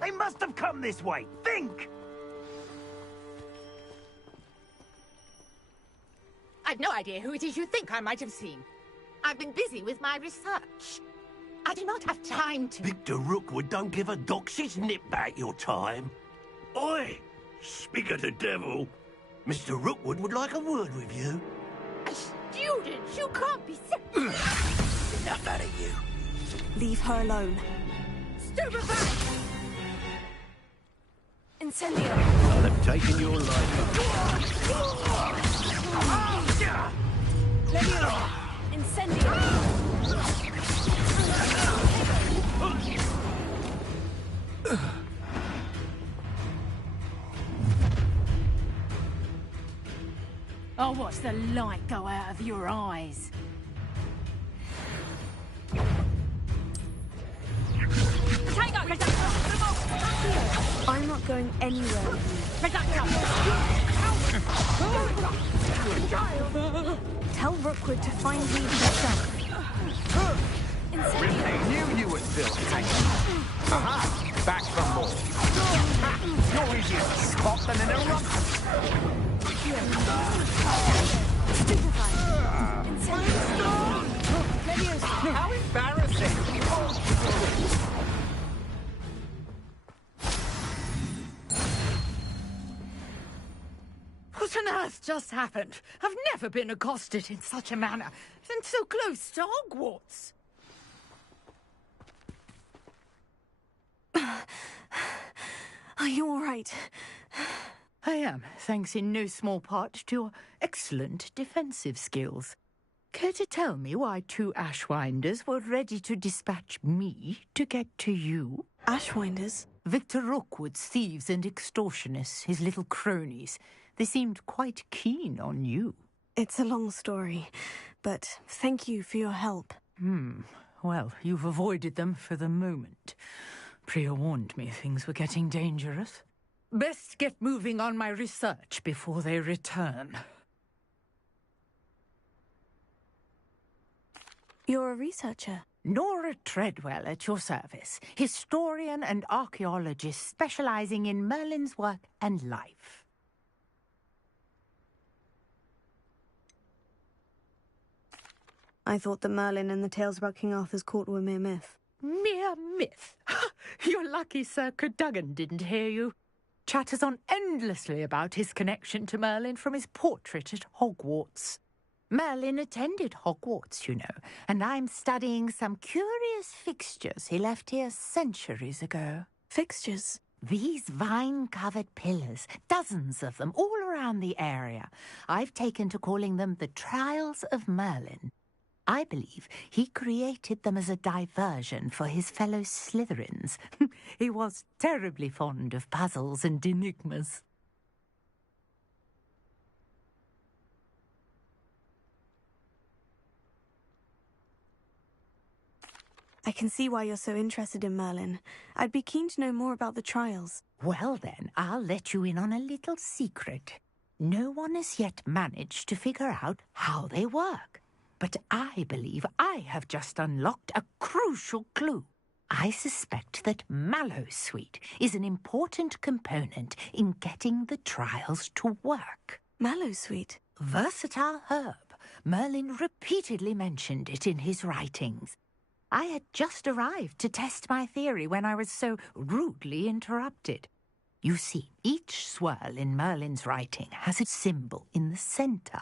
They must have come this way. Think! I've no idea who it is you think I might have seen. I've been busy with my research. I do not have time to... Victor Rookwood don't give a doxy's nip back your time. Oi! Speak of the devil. Mr. Rookwood would like a word with you. A student? You can't be so... Enough out of you. Leave her alone. Stupefy! Incendio. I'll have taken your life. Levio. Incendio. I'll watch the light go out of your eyes. Take up, I'm not going anywhere with you. Tell Rookwood to find me himself. They knew you would still take it. Aha! Back from more. You're easier to spot than an eruption. How embarrassing! What on earth just happened? I've never been accosted in such a manner, and so close to Hogwarts. Are you all right? I am, thanks in no small part to your excellent defensive skills. Care to tell me why two Ashwinders were ready to dispatch me to get to you? Ashwinders? Victor Rookwood's thieves and extortionists, his little cronies. They seemed quite keen on you. It's a long story, but thank you for your help. Well, you've avoided them for the moment. Priya warned me things were getting dangerous. Best get moving on my research before they return. You're a researcher? Nora Treadwell at your service, historian and archaeologist specializing in Merlin's work and life. I thought that Merlin and the tales about King Arthur's court were mere myth. Mere myth? You're lucky Sir Cadogan didn't hear you. Chatters on endlessly about his connection to Merlin from his portrait at Hogwarts. Merlin attended Hogwarts, you know, and I'm studying some curious fixtures he left here centuries ago. Fixtures? These vine-covered pillars, dozens of them, all around the area. I've taken to calling them the Trials of Merlin. I believe he created them as a diversion for his fellow Slytherins. He was terribly fond of puzzles and enigmas. I can see why you're so interested in Merlin. I'd be keen to know more about the trials. Well then, I'll let you in on a little secret. No one has yet managed to figure out how they work. But I believe I have just unlocked a crucial clue. I suspect that Mallowsweet is an important component in getting the trials to work. Mallowsweet? Versatile herb. Merlin repeatedly mentioned it in his writings. I had just arrived to test my theory when I was so rudely interrupted. You see, each swirl in Merlin's writing has a symbol in the center.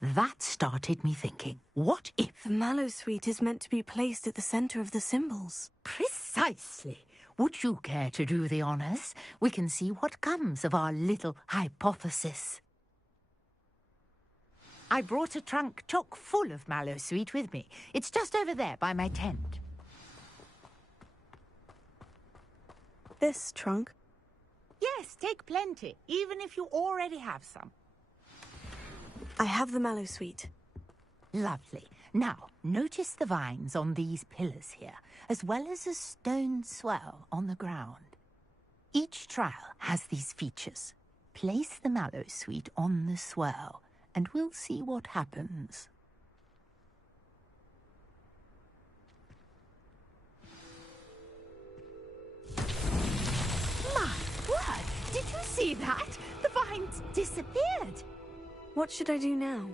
That started me thinking, what if... The Mallowsweet is meant to be placed at the center of the symbols. Precisely. Would you care to do the honors? We can see what comes of our little hypothesis. I brought a trunk chock full of Mallowsweet with me. It's just over there by my tent. This trunk? Yes, take plenty, even if you already have some. I have the Mallowsweet. Lovely. Now, notice the vines on these pillars here, as well as a stone swell on the ground. Each trial has these features. Place the Mallowsweet on the swell, and we'll see what happens. My word! Did you see that? The vines disappeared. What should I do now?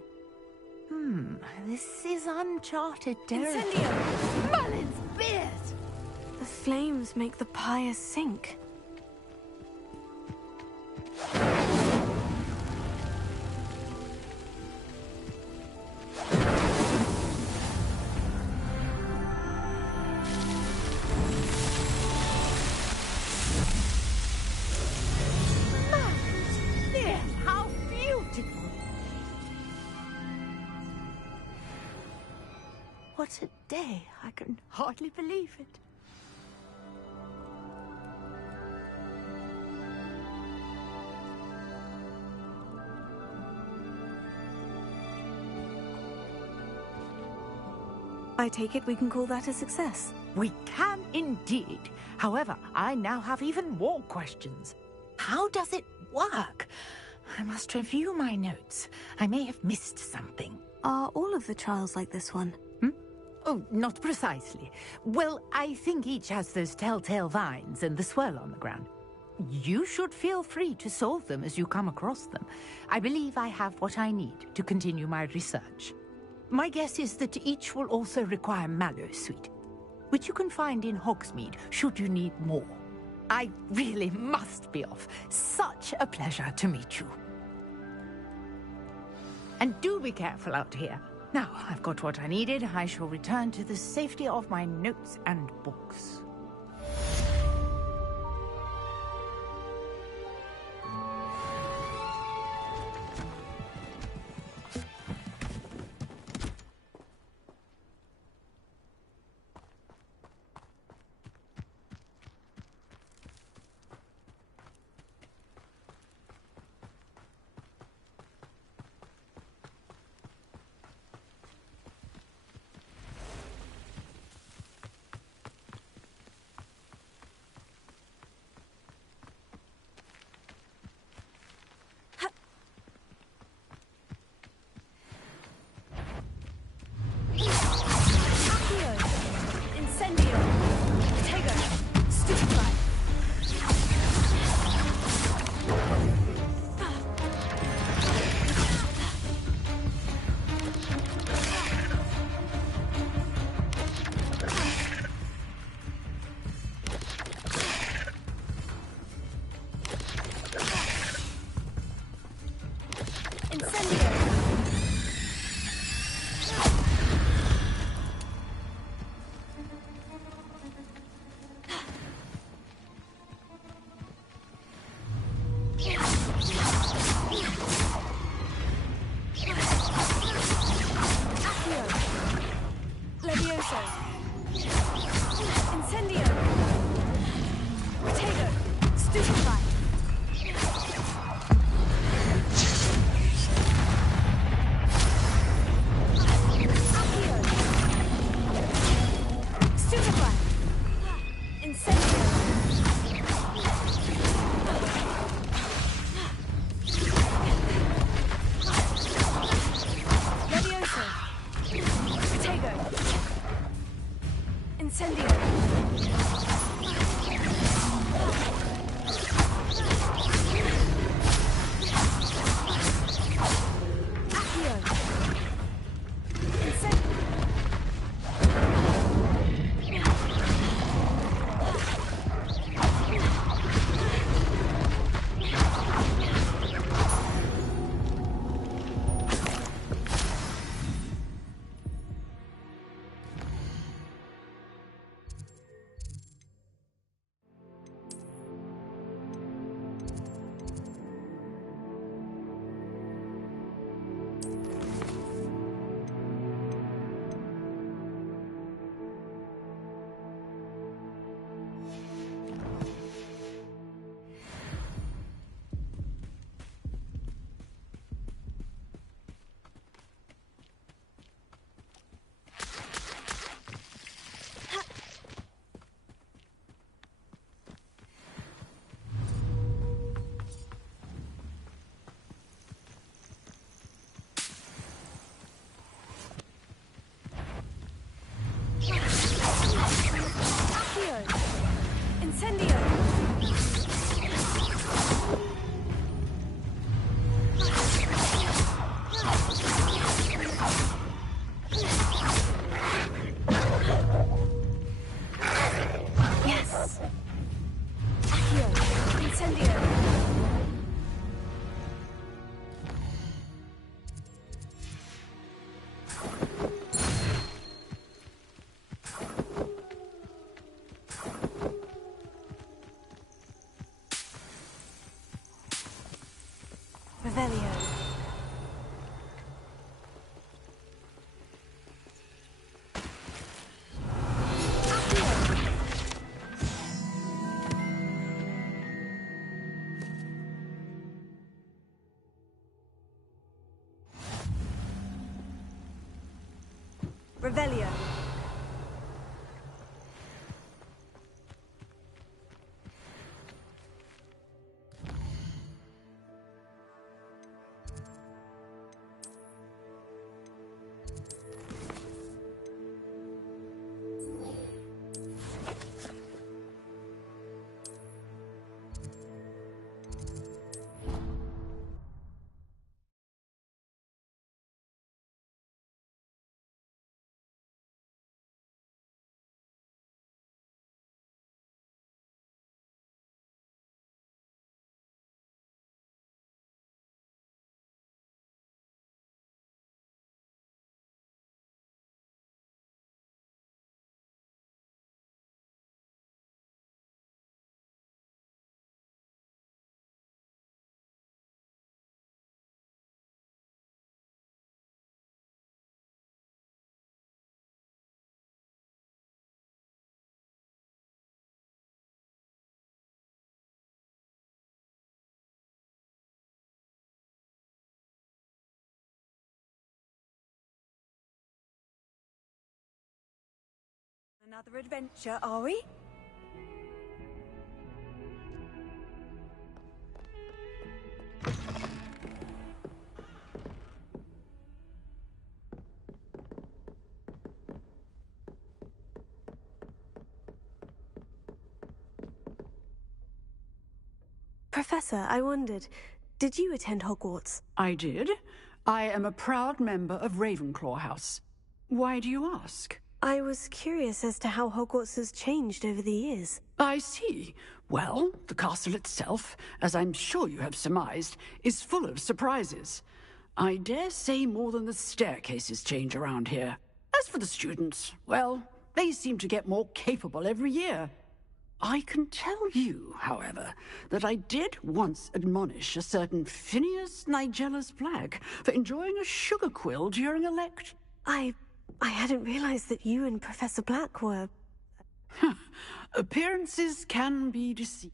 This is uncharted territory. Incendio! Merlin's beard! The flames make the pyre sink. Merlin's beard! How beautiful! What a day! I can hardly believe it. I take it we can call that a success. We can indeed. However, I now have even more questions. How does it work? I must review my notes. I may have missed something. Are all of the trials like this one? Oh, not precisely. Well, I think each has those telltale vines and the swirl on the ground. You should feel free to solve them as you come across them. I believe I have what I need to continue my research. My guess is that each will also require Mallowsweet, which you can find in Hogsmeade should you need more. I really must be off. Such a pleasure to meet you. And do be careful out here. Now, I've got what I needed. I shall return to the safety of my notes and books. Incendio! Yes! Accio! Incendio! Revelio. Revelio. Another adventure, are we? Professor, I wondered, did you attend Hogwarts? I did. I am a proud member of Ravenclaw House. Why do you ask? I was curious as to how Hogwarts has changed over the years. I see. Well, the castle itself, as I'm sure you have surmised, is full of surprises. I dare say more than the staircases change around here. As for the students, well, they seem to get more capable every year. I can tell you, however, that I did once admonish a certain Phineas Nigellus Black for enjoying a sugar quill during a lect. I hadn't realized that you and Professor Black were... Appearances can be deceiving.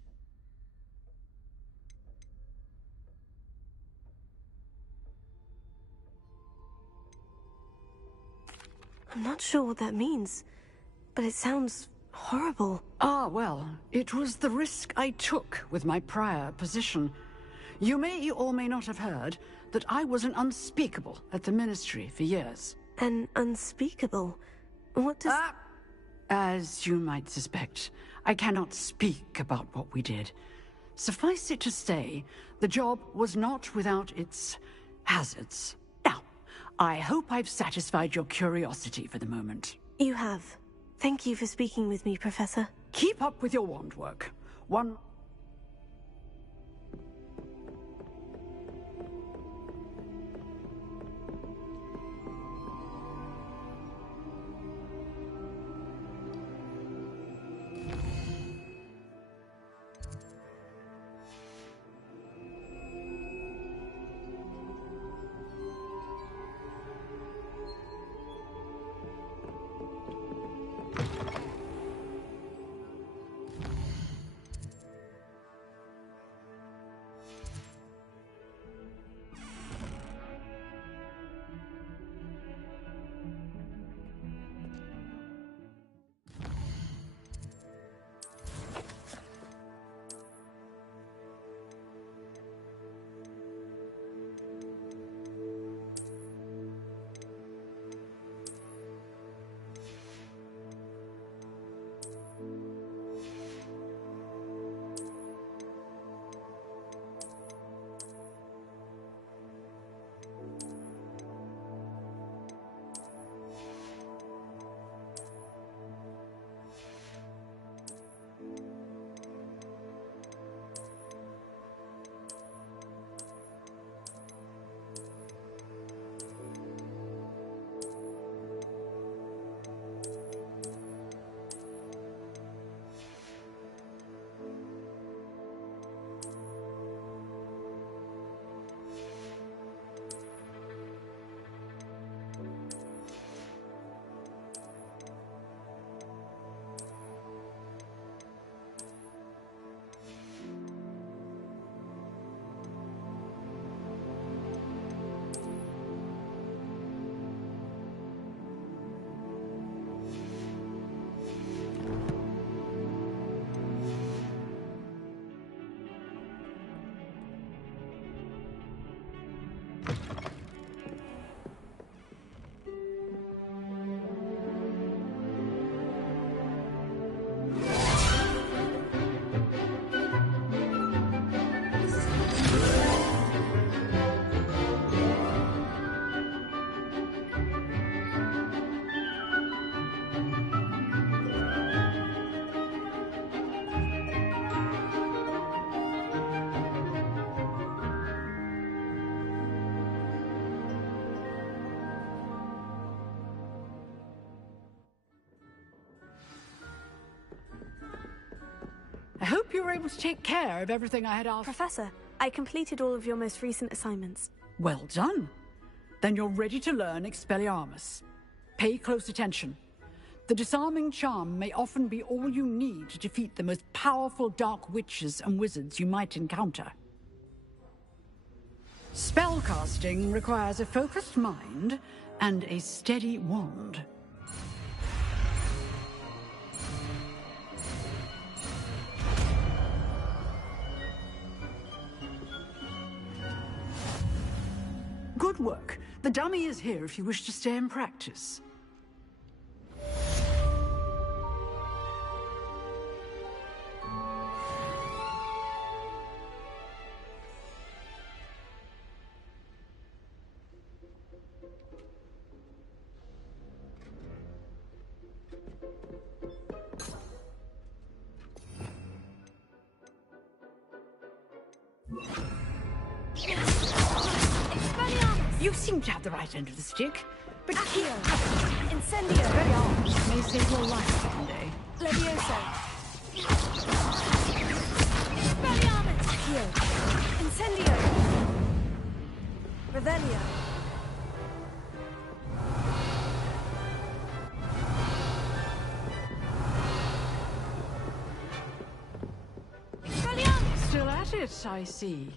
I'm not sure what that means, but it sounds horrible. Ah, well, it was the risk I took with my prior position. You may or may not have heard that I was an unspeakable at the Ministry for years. An unspeakable? What does... As you might suspect, I cannot speak about what we did. Suffice it to say, the job was not without its hazards. Now, I hope I've satisfied your curiosity for the moment. You have. Thank you for speaking with me, Professor. Keep up with your wand work. One... hope you were able to take care of everything I had asked. Professor, I completed all of your most recent assignments. Well done. Then you're ready to learn Expelliarmus. Pay close attention. The disarming charm may often be all you need to defeat the most powerful dark witches and wizards you might encounter. Spellcasting requires a focused mind and a steady wand. Good work. The dummy is here if you wish to stay and practice. You seem to have the right end of the stick, but Accio! Incendio! very arms may save your life someday. Levioso! Expelliarmus! Accio! Incendio! Revelio! Expelliarmus! Still at it, I see.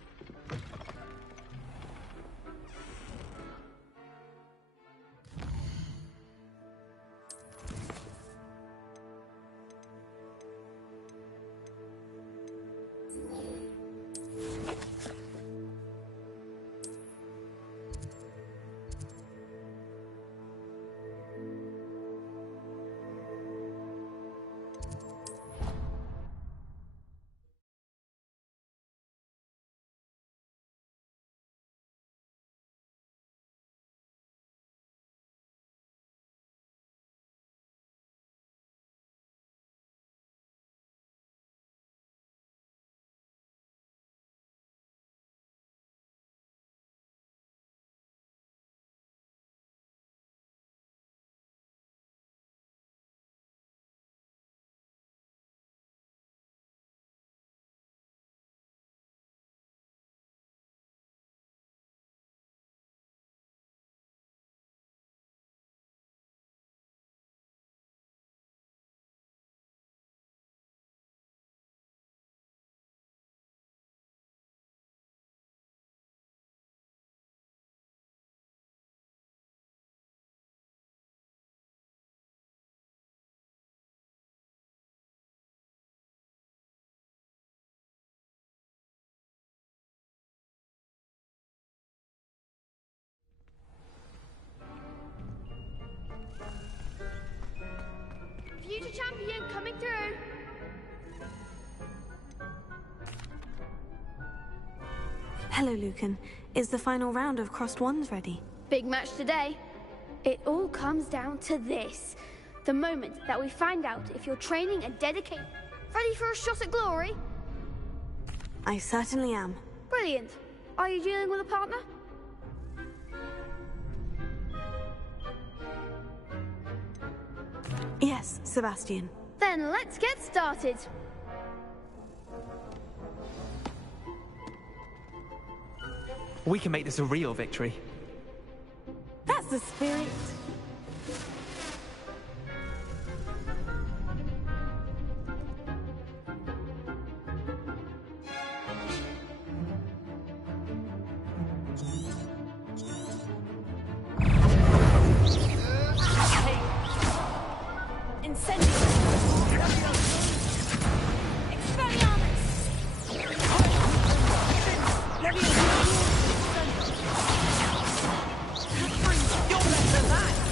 Future champion coming through. Hello, Lucan. Is the final round of Crossed Wands ready? Big match today. It all comes down to this. The moment that we find out if you're training and dedicated. Ready for a shot at glory? I certainly am. Brilliant. Are you dealing with a partner? Yes, Sebastian. Then let's get started. We can make this a real victory. That's the spirit. You're better than that!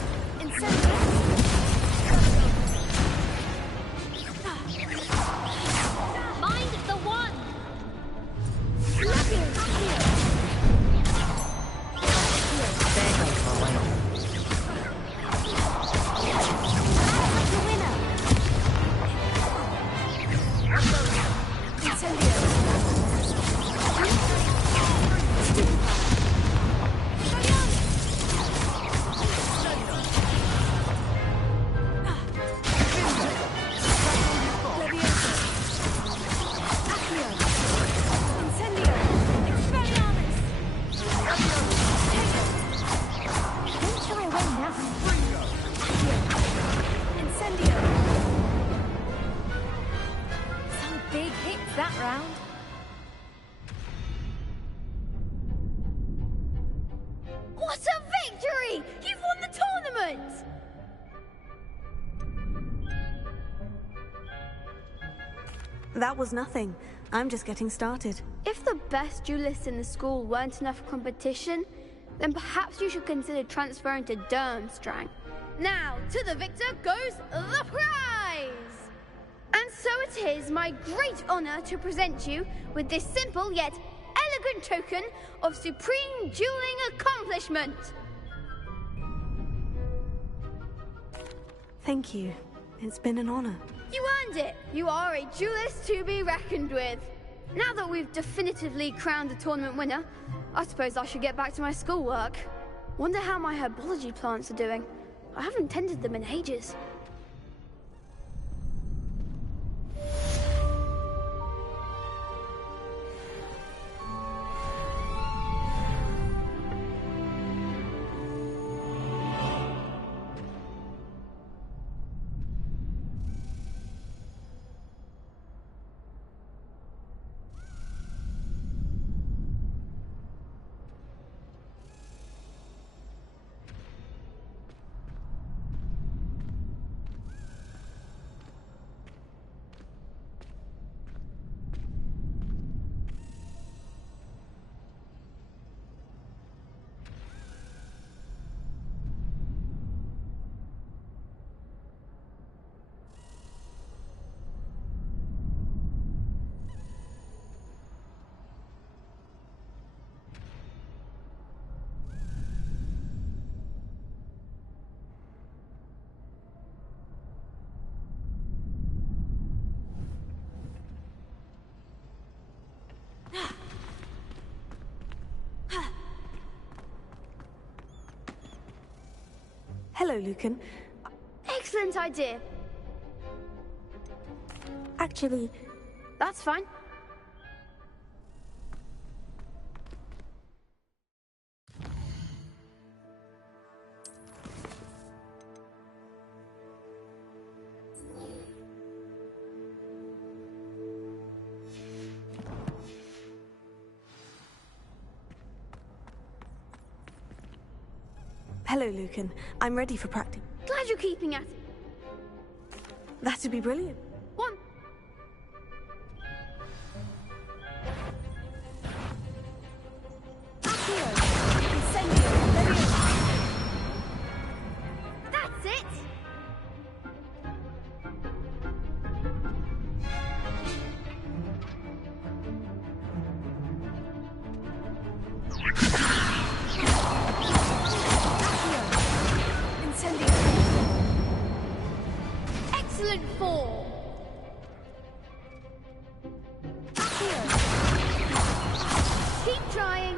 big hits that round. What a victory! You've won the tournament! That was nothing. I'm just getting started. If the best duelists in the school weren't enough competition, then perhaps you should consider transferring to Durmstrang. Now, to the victor goes the prize! And so it is my great honor to present you with this simple yet elegant token of supreme dueling accomplishment. Thank you. It's been an honor. You earned it. You are a duelist to be reckoned with. Now that we've definitively crowned the tournament winner, I suppose I should get back to my schoolwork. Wonder how my herbology plants are doing. I haven't tended them in ages. Hello, Lucan. Excellent idea. Actually, that's fine. Hello, Lucan. I'm ready for practice. Glad you're keeping at it. That'd be brilliant. One. That's it. Excellent four. Keep trying.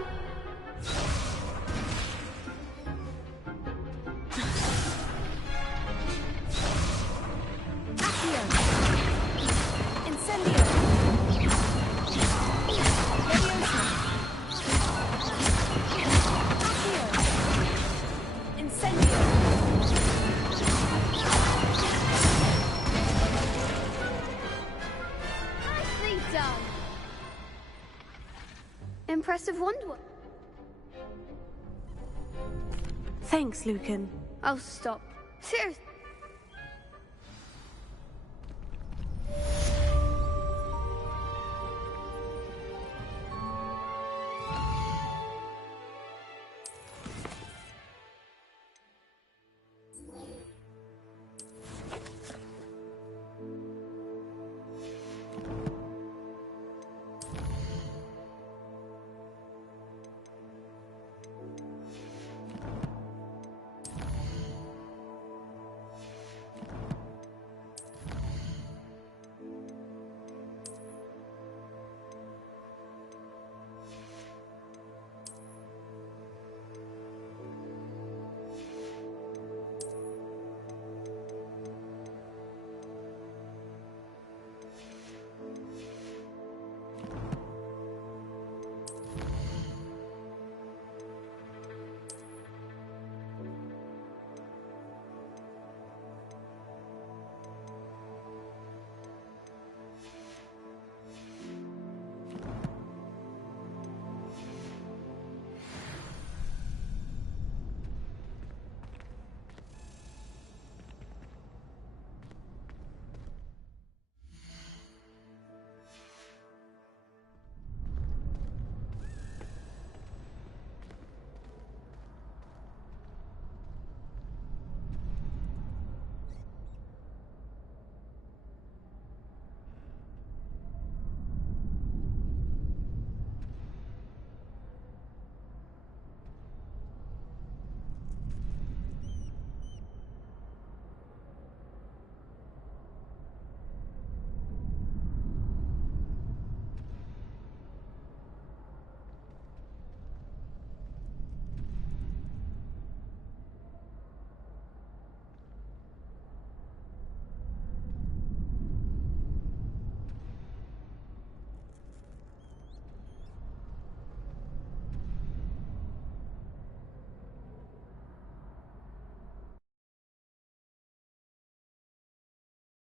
Nicely done. Impressive wonder. Thanks, Lucan. Oh, stop. Seriously.